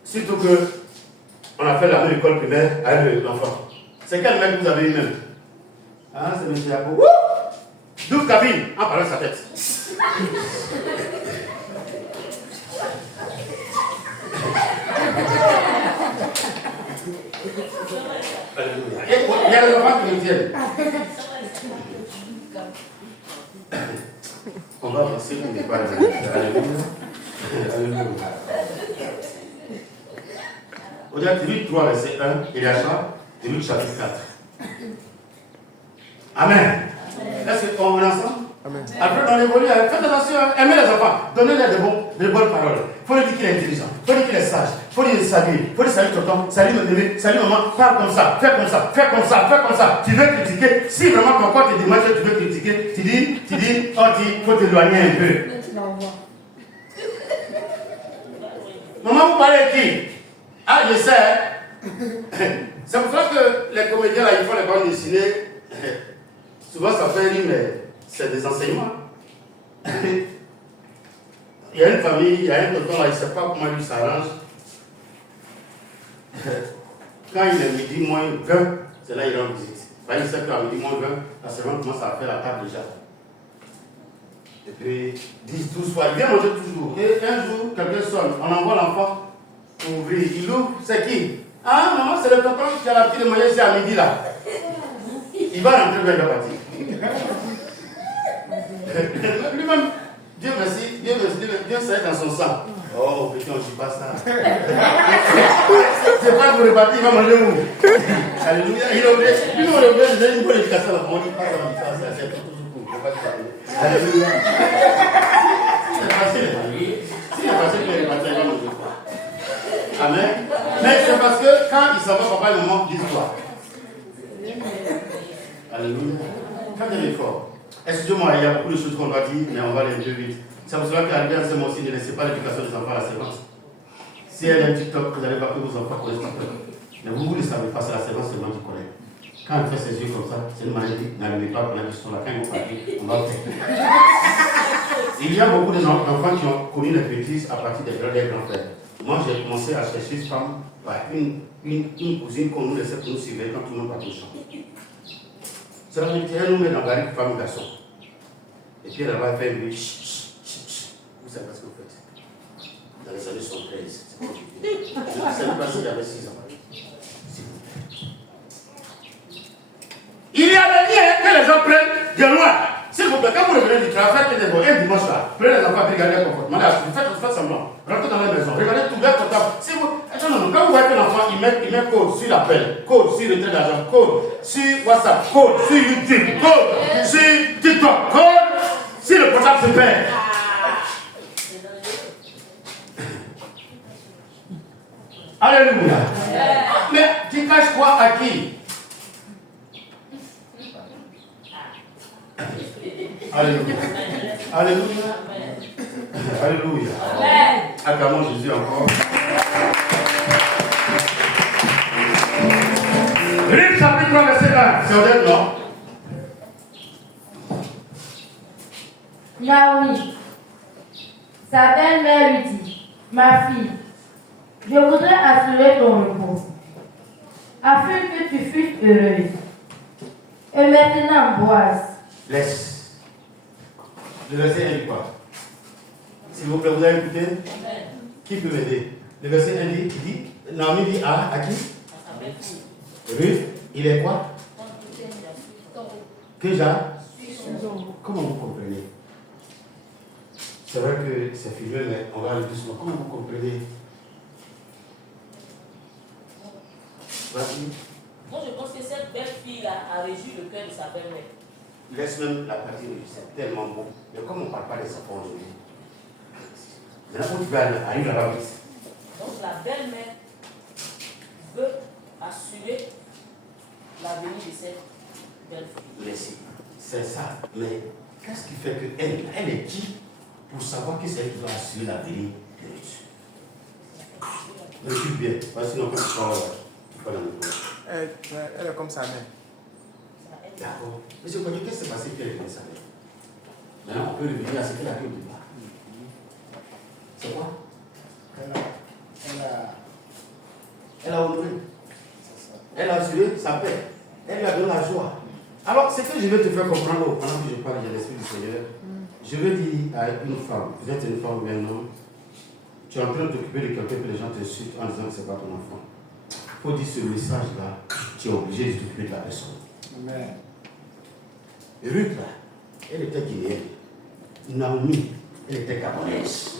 Surtout que on a fait la même école primaire avec l'enfant. C'est quel mec vous avez eu même? Ah, c'est M. Yako. 12 cabines en parlant de sa tête. Il y a les enfants qui me viennent. On va avancer pour ne pas Alléluia. Alléluia. On dit à Théorie 3, verset 1, et Yachua, Théorie chapitre 4. Amen. Est-ce qu'on est ensemble? Amen. Après, on évolue. Faites attention, aimez les enfants. Donnez-les de bonnes paroles. Il faut lui dire qu'il est intelligent. Il faut lui dire qu'il est sage. Il faut lui dire de saluer. Il faut lui saluer tonton. Salut mon bébé. Salut maman. Parle comme ça. Fais comme ça. Fais comme ça. Fais comme ça. Tu veux critiquer. Si vraiment ton corps te demande que tu veux critiquer, tu dis, il faut t'éloigner un peu. Maman, vous parlez de qui? Ah, je sais. C'est pour ça que les comédiens, là, ils font les bandes dessinées. Souvent, ça fait rire, mais c'est des enseignements. Il y a une famille, il y a un tonton là, il ne sait pas comment lui s'arrange. Quand il est midi moins 20, c'est là qu'il rend visite. Il sait qu'à midi moins 20, la servante commence à faire la table déjà. Et puis, 10, 12 fois, il vient manger toujours. Et un jour, quelqu'un sonne, on envoie l'enfant pour ouvrir. Il ouvre, c'est qui? Ah, maman, c'est le tonton qui a la petite de manger ici à midi là. Il va rentrer vers la partie. Lui-même, Dieu merci, Dieu sait dans son sang. Oh, petit, on ne dit pas ça. C'est pas pour repartir, il va manger où? Alléluia. Il a oublié, lui, on a oublié, j'ai une bonne éducation. On ne dit pas ça, c'est tout pour Alléluia. C'est facile. Si c'est facile, il va repartir, il va manger quoi? Amen. Mais c'est parce que quand il s'en va, papa et maman disent quoi? Alléluia. Faites un effort. Excusez-moi, il y a beaucoup de choses qu'on va dire, mais on va aller un peu vite. C'est pour cela qu'à l'Alliance, moi aussi, ne laissez pas l'éducation des enfants à la séquence. Si elle a un TikTok, vous n'allez pas que vos enfants connaissent TikTok. Mais vous ne le savez pas, c'est la séquence seulement qui connaît. Quand elle fait ses yeux comme ça, c'est une maladie. N'allumez pas pendant qu'ils sont là. Quand ils vont partir, on va le faire. Il y a beaucoup d'enfants qui ont connu les bêtises à partir des grands-frères. Moi, j'ai commencé à chercher une femme, une cousine qu'on nous laissait pour nous surveiller quand tout le monde partait au champ. C'est la vérité, elle nous met dans la rue, femme et garçon. Et puis elle va faire une chut. Vous savez pas ce que vous faites. Dans les années 73, c'est pas compliqué. Je savais pas si j'avais 6 ans. Il y a des liens que les gens prennent de loin. S'il vous plaît, quand vous revenez du travail, faites des bons. Un dimanche là, prenez les enfants, regardez leur comportement. Faites semblant. Rentrez dans la maison. Regardez tout leur portable. Si vous... Non, quand vous voyez que l'enfant, il met code sur l'appel, code sur le trait d'argent, code sur WhatsApp, code sur YouTube, code sur TikTok, code si le portable se perd. Alléluia. Mais tu caches quoi à qui? Alléluia. Alléluia. Alléluia. Acclamons Jésus encore. Ruth chapitre 3, verset 1. C'est honnête, non? Naomi, sa belle-mère lui dit, ma fille, je voudrais assurer ton repos, afin que tu fusses heureuse. Et maintenant, Boaz. Laisse. Le verset 1 dit quoi? S'il vous plaît, vous avez écouté? Qui peut m'aider? Le verset 1 dit, Naomi dit à qui? Ruth, il est quoi? Que j'ai? Comment vous comprenez? C'est vrai que c'est filmé, mais on va aller doucement. Comment vous comprenez? Vas-y. Moi, je pense que cette belle fille-là a régi le cœur de sa belle-mère. Laisse même la partie, c'est tellement bon. Mais comme on ne parle pas des enfants aujourd'hui, maintenant quand tu vas arriver là-bas, donc la belle-mère veut assurer l'avenir de cette belle fille. Merci. C'est ça. Mais qu'est-ce qui fait qu'elle, elle est qui pour savoir que c'est elle qui va assurer l'avenir de Ruth? Recule bien. Parce que sinon, quand tu parles dans le coin. Elle est comme sa mère. D'accord. Mais je connais qu'est-ce qui s'est passé qu'elle est sa mère. Maintenant, on peut revenir à ce qu'elle a dit au départ. C'est quoi? Elle a honoré. Elle a assuré sa paix. Elle lui a donné la joie. Alors, ce que je vais te faire comprendre pendant que je parle de l'Esprit du Seigneur, je vais dire à une femme, vous êtes une femme ou un homme, tu es en train de t'occuper de quelqu'un que les gens t'insultent en disant que ce n'est pas ton enfant. Il faut dire ce message-là, tu es obligé de t'occuper de la personne. Amen. Ruth, là, elle était guinéenne. Naomi, elle était gabonaise.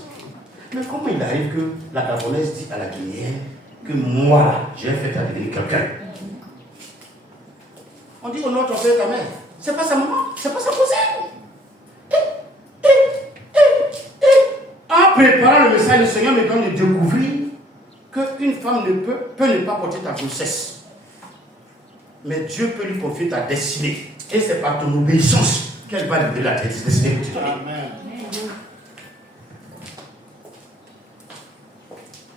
Mais comment il arrive que la gabonaise dit à la guinéenne que moi, là, j'ai fait à devenir quelqu'un? On dit au nom de ton père et ta mère. C'est pas sa maman, c'est pas sa cousine. En préparant le message, le Seigneur me donne de découvrir qu'une femme peut ne pas porter ta grossesse. Mais Dieu peut lui confier ta destinée. Et c'est par ton obéissance qu'elle va libérer la destinée que tu donnes. Amen.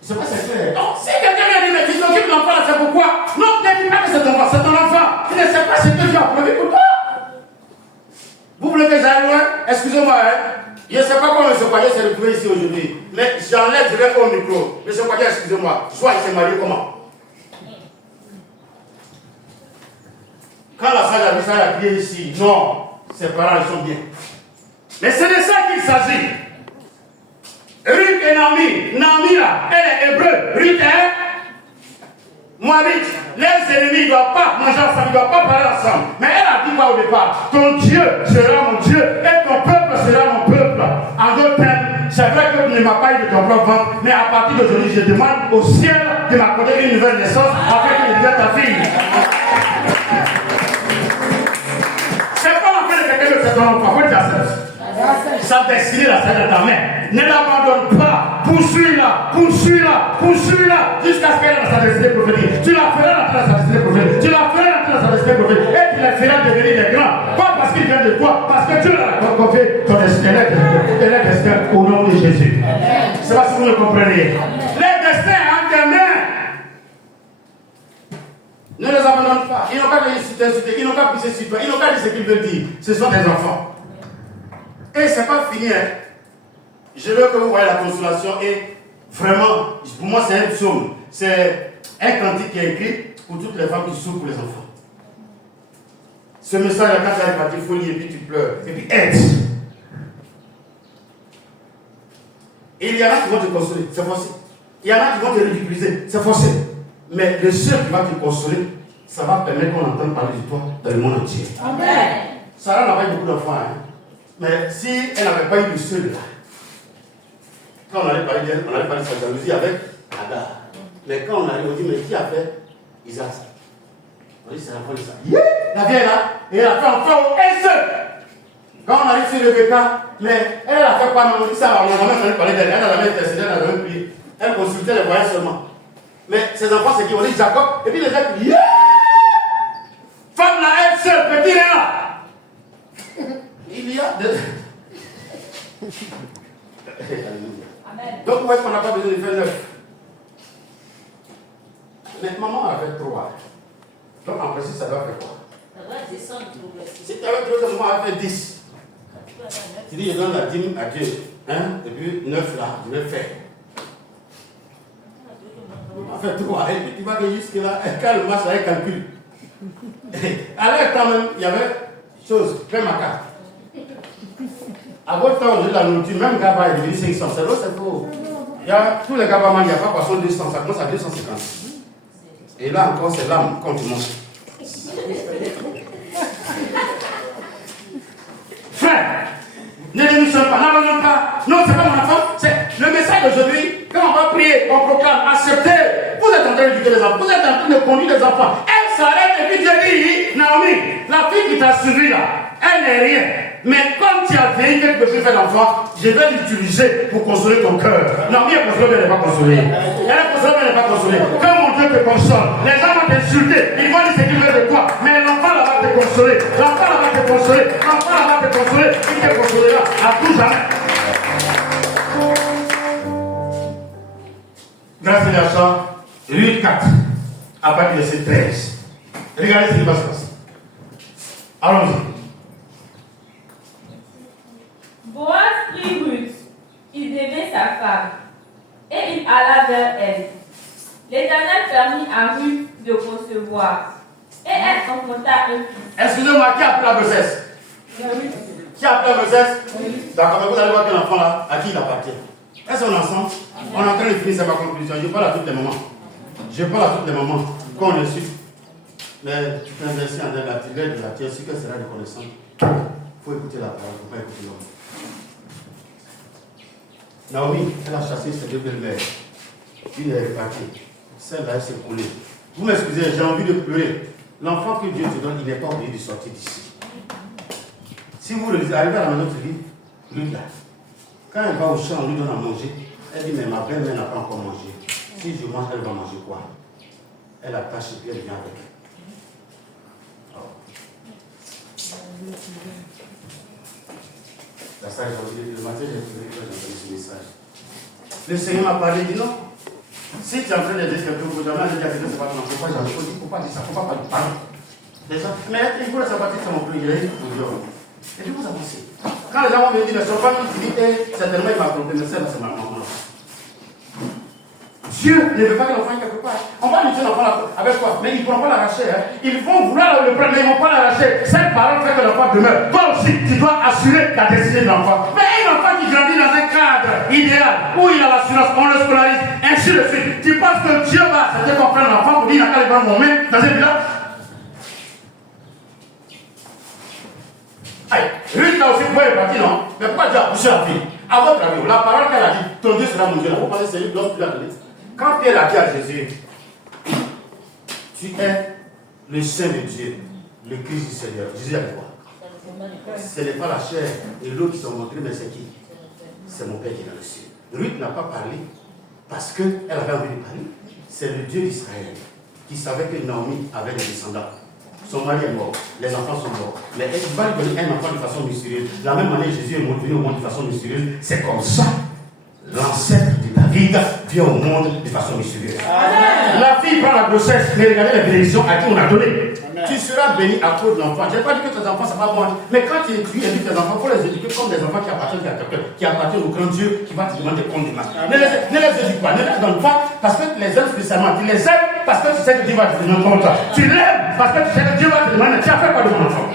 C'est pas ça clair. Non, si quelqu'un vient dire, mais tu t'occupes de l'enfant là, c'est pourquoi? Non, ne dis pas que c'est ton enfant, c'est ton enfant. Tu ne sais pas ce que tu as prévu pour toi. Vous voulez que j'aille loin? Excusez-moi, hein. Je ne sais pas comment M. Kwadja s'est retrouvé ici aujourd'hui. Mais j'enlève, je vais au micro. M. Kwadja, excusez-moi. Soit il s'est marié comment? Quand la sage a vu ça, elle a crié ici. Non, ses parents ils sont bien. Mais c'est de ça qu'il s'agit. Ruth et Naomi. Naomi là, elle est hébreu. Ruth est moabite. Les ennemis ne doivent pas manger ensemble, ils ne doivent pas parler ensemble. Mais elle a dit quoi au départ? Ton Dieu sera mon Dieu et ton peuple sera mon peuple. En d'autres termes, c'est vrai que tu ne m'as pas eu de ton propre ventre, mais à partir d'aujourd'hui, je demande au ciel de m'accorder une nouvelle naissance afin que je devienne ta fille. C'est pas l'enfant de quelqu'un de cet enfant, faut que tu acceptes. Sa destinée, là, c'est de ta main. Ne l'abandonne pas. Poursuis-la, poursuis-la, poursuis-la, jusqu'à ce qu'elle ait sa destinée prophétique. Tu la feras entrer dans sa destinée prophétique. Tu la feras entrer dans sa destinée prophétique. Et tu la feras devenir des grands. Pas parce qu'il vient de toi, parce que Dieu l'a confié ton destin. Elle est destin au nom de Jésus. Je ne sais pas si vous le comprenez. Les destins entre tes mains. Ne les abandonne pas. Ils n'ont qu'à t'insulter, ils n'ont qu'à pisser sur toi, ils n'ont qu'à dire ce qu'ils veulent dire. Ce sont des enfants. Et c'est pas fini, hein. Je veux que vous voyez la consolation et vraiment, pour moi c'est un psaume. C'est un cantique qui est écrit pour toutes les femmes qui souffrent pour les enfants. Ce message, quand tu arrives à dire folie et puis tu pleures, et puis aide. Et il y en a qui vont te consoler, c'est forcé. Il y en a qui vont te ridiculiser, c'est forcé. Mais le seul qui va te consoler, ça va permettre qu'on entende parler de toi dans le monde entier. Amen. Sarah n'a pas eu beaucoup d'enfants, hein. Mais si elle n'avait pas eu de seul là, quand on allait parler d'elle, on allait parler de sa jalousie avec Agar. Mais quand on arrive, on dit, mais qui a fait Isaac? On dit, c'est l'enfant d'Isaac. La vieille là, et elle a fait encore un seul. Quand on arrive sur Rebecca, mais elle a fait quoi? Non, on dit ça, on n'a jamais entendu parler d'elle. Elle n'a jamais intercédé, elle n'a jamais prié. Elle consultait les voyages seulement. Mais ses enfants, c'est qui? On dit Jacob, et puis les gens disent, yeah! Femme là, elle seule, petit rien. Il y a de... Amen. Donc, vous voyez qu'on n'a pas besoin de faire 9. Mais maman avait 3. Donc en principe, ça doit faire quoi? Ça doit descendre progressivement. Si tu avais trouvé que moi avec 10, tu dis je donne la dîme à Dieu. Hein? Et puis 9 là, je vais faire. En fait, tu vas que jusque là, quand le match là, il calcule. Alors quand même, il y avait chose, fais ma carte. À votre temps, on a la nourriture, même Gaba est devenu 500, c'est l'autre, c'est faux. Il y a tous les Gaba, il n'y a pas poisson 200, ça commence à 250. Et là encore, c'est l'âme contre moi. Frère, ne démissionne pas, n'abandonne pas. Non, c'est pas mon enfant, c'est le message d'aujourd'hui. Quand on va prier, on proclame, acceptez. Vous êtes en train d'éduquer les enfants, vous êtes en train de conduire les enfants. Elle s'arrête et puis Dieu dit, Naomi, la fille qui t'a suivi là, elle n'est rien. Mais comme tu as veillé quelque chose fait d'enfant, je vais l'utiliser pour consoler ton cœur. Naomi est consolée, mais elle n'est pas consolée. Elle est consolée, mais elle n'est pas consolée. Quand mon Dieu te console, les gens vont t'insulter, ils vont dire ce qu'ils veulent de toi. Mais l'enfant là va te consoler. L'enfant là va te consoler. L'enfant là va te consoler. Il te consolera à tout jamais. Grâce à ça, Ruth 4, à partir de verset 13. Regardez ce qui va se passer. Allons-y. Boaz prit Ruth, il devint sa femme, et il alla vers elle. L'Éternel permit à Ruth de concevoir, et elle enfanta un fils. Excusez-moi, qui a pris la grossesse? Qui a pris la grossesse? D'accord, mais vous allez voir que l'enfant là, à qui il appartient? Est-ce qu'on est ensemble? On est en train de finir, c'est ma conclusion. Je parle à toutes les mamans. Je parle à toutes les mamans. Quand on est su, mais tu t'investis en la tirette de la terre, ce que sera reconnaissant. Il faut écouter la parole, il ne faut pas écouter l'homme. Naomi, elle a chassé ses deux belles-mères. Une est repartie. Celle-là, elle s'est coulée. Vous m'excusez, j'ai envie de pleurer. L'enfant que Dieu te donne, il n'est pas obligé de sortir d'ici. Si vous arrivez à la maison, tu dis, lui là. Quand elle va au champ, on lui donne à manger. Elle dit, mais ma belle-mère n'a pas encore mangé. Si je mange, elle va manger quoi? Elle attache et puis elle vient avec. La sage le matin, j'ai entendu ce message. Le Seigneur m'a parlé, il dit non. Si tu es en train de dire quelque chose, jamais je dis à quelqu'un, c'est pas ton enfant. Il ne faut pas dire ça, il ne faut pas parler. Mais il faut la savoir sur mon plus, il a dit pour Dieu. Et puis vous avancez. Quand les gens me disent, mais son femme, il dit, certainement il va tromper, mais c'est ma maman. Dieu ne veut pas que l'enfant aille quelque part. On va lui dire l'enfant avec quoi? Mais ils ne pourront pas l'arracher. Hein. Ils vont vouloir le prendre, mais ils ne vont pas l'arracher. Cette parole fait que l'enfant demeure. Toi aussi, tu dois assurer la destinée de l'enfant. Mais un enfant qui grandit dans un cadre idéal, où il a l'assurance, on le scolarise, ainsi de suite. Tu penses que Dieu va accepter qu'on prenne l'enfant pour dire qu'il va mourir dans un village? Aïe, Ruth là aussi, pourquoi elle est partie, non? Mais pourquoi Dieu a poussé la fille? À votre avis, la parole qu'elle a dit, ton Dieu sera mon Dieu. Vous pensez que c'est lui qui l'a donné? Quand Pierre a dit à Jésus, tu es le Saint de Dieu, le Christ du Seigneur. Jésus a dit quoi? Ce n'est pas la chair et l'eau qui sont montrés, mais c'est qui? C'est mon Père qui est dans le ciel. Ruth n'a pas parlé parce qu'elle avait envie de parler. C'est le Dieu d'Israël qui savait que Naomi avait des descendants. Son mari est mort, les enfants sont morts. Mais elle va lui donner un enfant de façon mystérieuse. De la même manière, Jésus est venu au monde de façon mystérieuse. C'est comme ça. L'ancêtre de David vient au monde de façon mystérieuse. La fille prend la grossesse, mais regardez les bénédictions à qui on a donné. Amen. Tu seras béni à cause de l'enfant. Je n'ai pas dit que tes enfants, ça va bon. Mais quand tu éduques tes enfants, il faut les éduquer comme des enfants qui appartiennent à quelqu'un, qui appartiennent au grand Dieu, qui va te demander compte demain. Ne les éduque pas, ne les donne pas parce que tu les aimes spécialement. Tu les aimes parce que tu sais que Dieu va te demander compte. Tu l'aimes parce que tu sais que Dieu va te demander. Tu as fait quoi de mon enfant?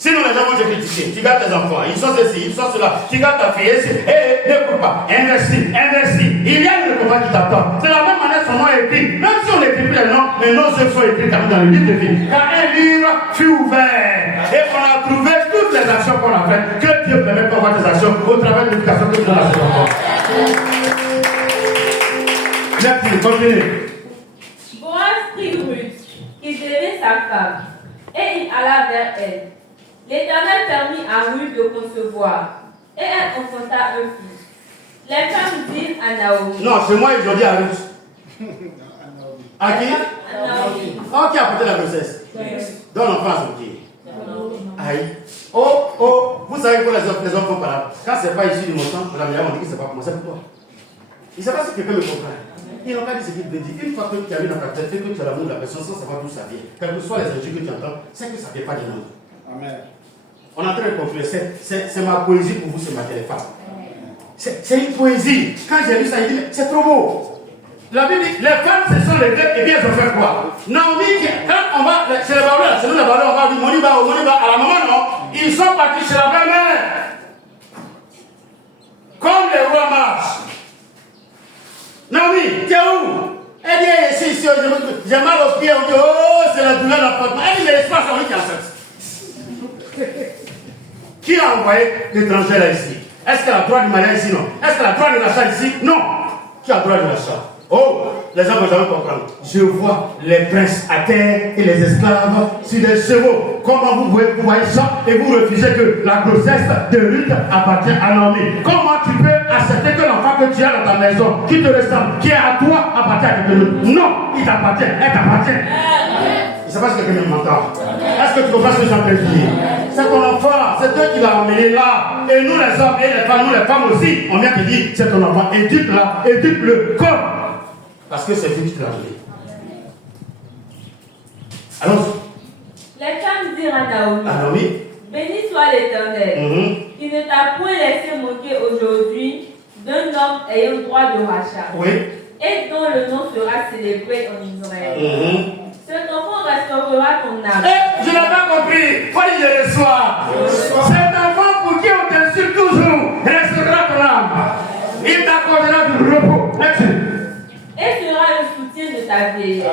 Sinon, les gens vont te critiquer. Tu gardes tes enfants, ils sont ceci, ils sont cela. Tu gardes ta fille, n'écoute pas. Investis. Il y a une combat qui t'attend. C'est la même manière son nom est écrit. Même si on n'écrit plus les noms, mais nos œuvres sont écrites dans le livre de vie. Car un livre fut ouvert. Et on a trouvé toutes les actions qu'on a faites. Que Dieu permette qu'on voit tes actions au travers de l'éducation que Dieu a fait encore. Merci, continue. Boaz prit Ruth, il devint sa femme, et il alla vers elle. L'Éternel permit à Ruth de concevoir, et elle enfanta un fils. Les femmes dirent à Naomi. Non, c'est moi aujourd'hui à Ruth. À qui? À Naomi. Oh, qui a porté la grossesse? Donne l'enfant à son pied. Aïe. Oh, vous savez que les hommes font par là. Quand c'est pas ici du montant, on dit que c'est pas pour moi, c'est pour toi. Il ne sait pas si quelqu'un me comprend. ils n'ont pas dit ce qu'ils veulent dire. Une fois que tu as mis dans ta tête, que tu as l'amour de la personne sans savoir d'où ça vient, quels que soient les injures que tu entends, c'est que ça ne vient pas des langues. Amen. On est en train de conclure. C'est ma poésie pour vous ce matin, les femmes. C'est une poésie. Quand j'ai lu ça, il dit, c'est trop beau. La Bible dit, les femmes se sont levées et bien elles ont fait quoi? Naomi, quand on va, chez les barons, c'est nous les barons, on va dire Moniba, à la maman, non? Ils sont partis chez la belle-mère. Comme les rois marchent. Naomi, t'es où? Elle dit, ici, j'ai mal au pied. On dit, oh, c'est la douleur de la porte. Elle dit, mais l'espace, on dit qu'il y a ça. Qui a envoyé l'étranger là ici? Est-ce qu'elle a le droit de marier ici? Non. Est-ce qu'elle a le droit de l'achat ici? Non. Qui a le droit de l'achat? Oh, les gens vont jamais comprendre. Je vois les princes à terre et les esclaves sur des chevaux. Comment vous voyez ça et vous refusez que la grossesse de Ruth appartient à Naomi? Comment tu peux accepter que l'enfant que tu as dans ta maison, qui te ressemble, qui est à toi, appartient à quelqu'un d'autre? Non, il t'appartient, elle t'appartient. Je ne sais pas si quelqu'un m'entend. Est-ce que tu comprends ce que j'ai en train de dire? C'est ton enfant, c'est toi qui l'as emmené là. Et nous les hommes et les femmes, nous les femmes aussi, on vient te dire, c'est ton enfant. Éduque-la, éduque-le comme. Parce que c'est Dieu qui te l'a donné. Allons-y. Les femmes dirent à Naomi, Naomi, béni soit l'Éternel, qui ne t'a point laissé moquer aujourd'hui d'un homme ayant droit de rachat, oui, et dont le nom sera célébré en Israël. Cet enfant restaurera ton âme. Je n'ai pas compris. Faut dire je reçois. Cet enfant pour qui on t'insulte toujours restaurera ton âme. Il t'accordera du repos. Et sera le soutien de ta vieillesse.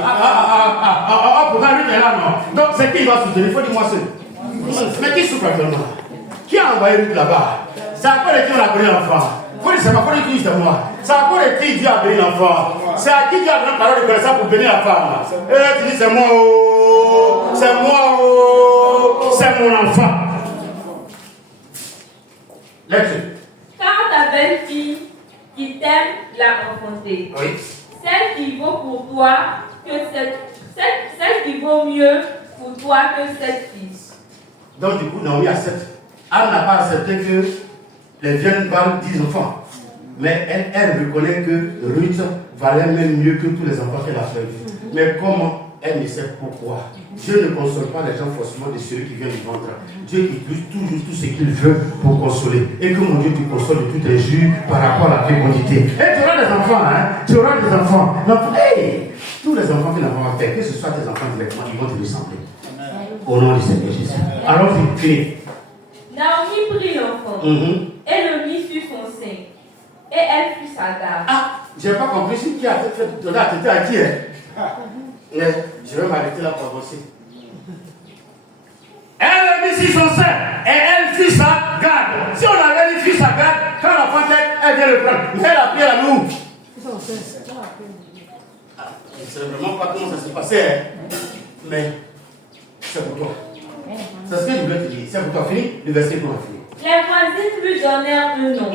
Pourtant lui est là, non? Donc c'est qui va soutenir? Il faut dire moi seul. Mais qui souffre actuellement? Qui a envoyé lui là-bas? C'est encore les qui ont appelé l'enfant. Il faut dire c'est pas pour qui c'est moi. C'est encore les qui Dieu a béni l'enfant. C'est à qui Dieu a donné la parole de connaissance pour bénir la femme. Et là tu dis c'est moi, oh, c'est moi, oh, c'est mon enfant. Lecture. Car ta belle-fille qui t'aime l'a enfantée. Oui. Celle qui vaut pour toi que celle qui vaut mieux pour toi que cette fille. Donc du coup, Naomi accepte. Anne n'a pas accepté que les jeunes valent 10 enfants. Mais elle reconnaît que Ruth valait même mieux que tous les enfants qu'elle a fait. Mais comment? Elle ne sait pourquoi. Dieu ne console pas les gens forcément de celui qui vient du ventre. Dieu qui pousse toujours tout ce qu'il veut pour consoler. Et que mon Dieu te console de toutes les jus par rapport à la fécondité. Et tu auras des enfants, hein? Tu auras des enfants. Hey! Tous les enfants que nous avons fait, que ce soit tes enfants directement, ils vont te ressembler. Au nom du Seigneur Jésus. Alors, il fait. Naomi prit l'enfant et le mit sur son sein. Et elle fit sa garde. Ah, je n'ai pas compris ce qui a fait donner à tête à qui, hein? Mais je vais m'arrêter là pour avancer. Elle a mis sur son sein et elle fit sa garde. Si on avait dit fit sa garde, quand l'enfant tête, elle vient le prendre. Mais elle a pris à nous. Je ne sais vraiment pas comment ça s'est passé, hein? Mais c'est pour toi. C'est ce que je voulais te dire. C'est pour toi. Fini le verset qu'on a fini. Les voisines lui donnèrent un nom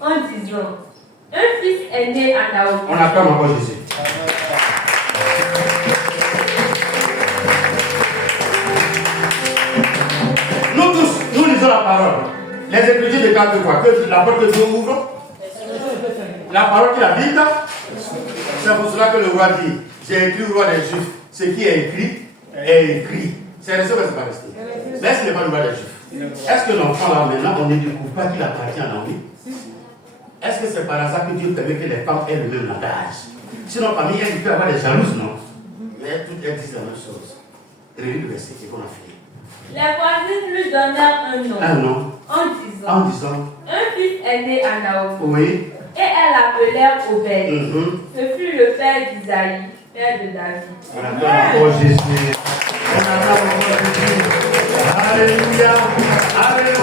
en disant, un fils est né à Naomi. On acclame encore Jésus. Nous tous, nous lisons la parole. Les Écritures déclarent quoi? Que la porte de Dieu ouvre. La parole qu'il a dite. C'est pour cela que le roi dit, j'ai écrit au roi des Juifs. Ce qui est écrit est écrit. C'est resté ou c'est pas resté? Mais est-ce qu'il n'est pas le roi des Juifs? Est-ce que l'enfant là maintenant, on ne découvre pas qu'il appartient à Naomi? Est-ce que c'est par hasard que Dieu permet que les femmes aient le même langage? Sinon, parmi elles, il peut y avoir des jalouses, non? Mais toutes elles disent la même chose. Relis le verset et qu'on a fini. Les voisines lui donnèrent un nom. Un nom. En disant, un fils est né à Naomi. Oui. Et elles l'appelèrent Obed. Ce fut le père d'Isaïe, père de David. On acclame encore Jésus. On acclame encore Jésus. Alléluia. Alléluia.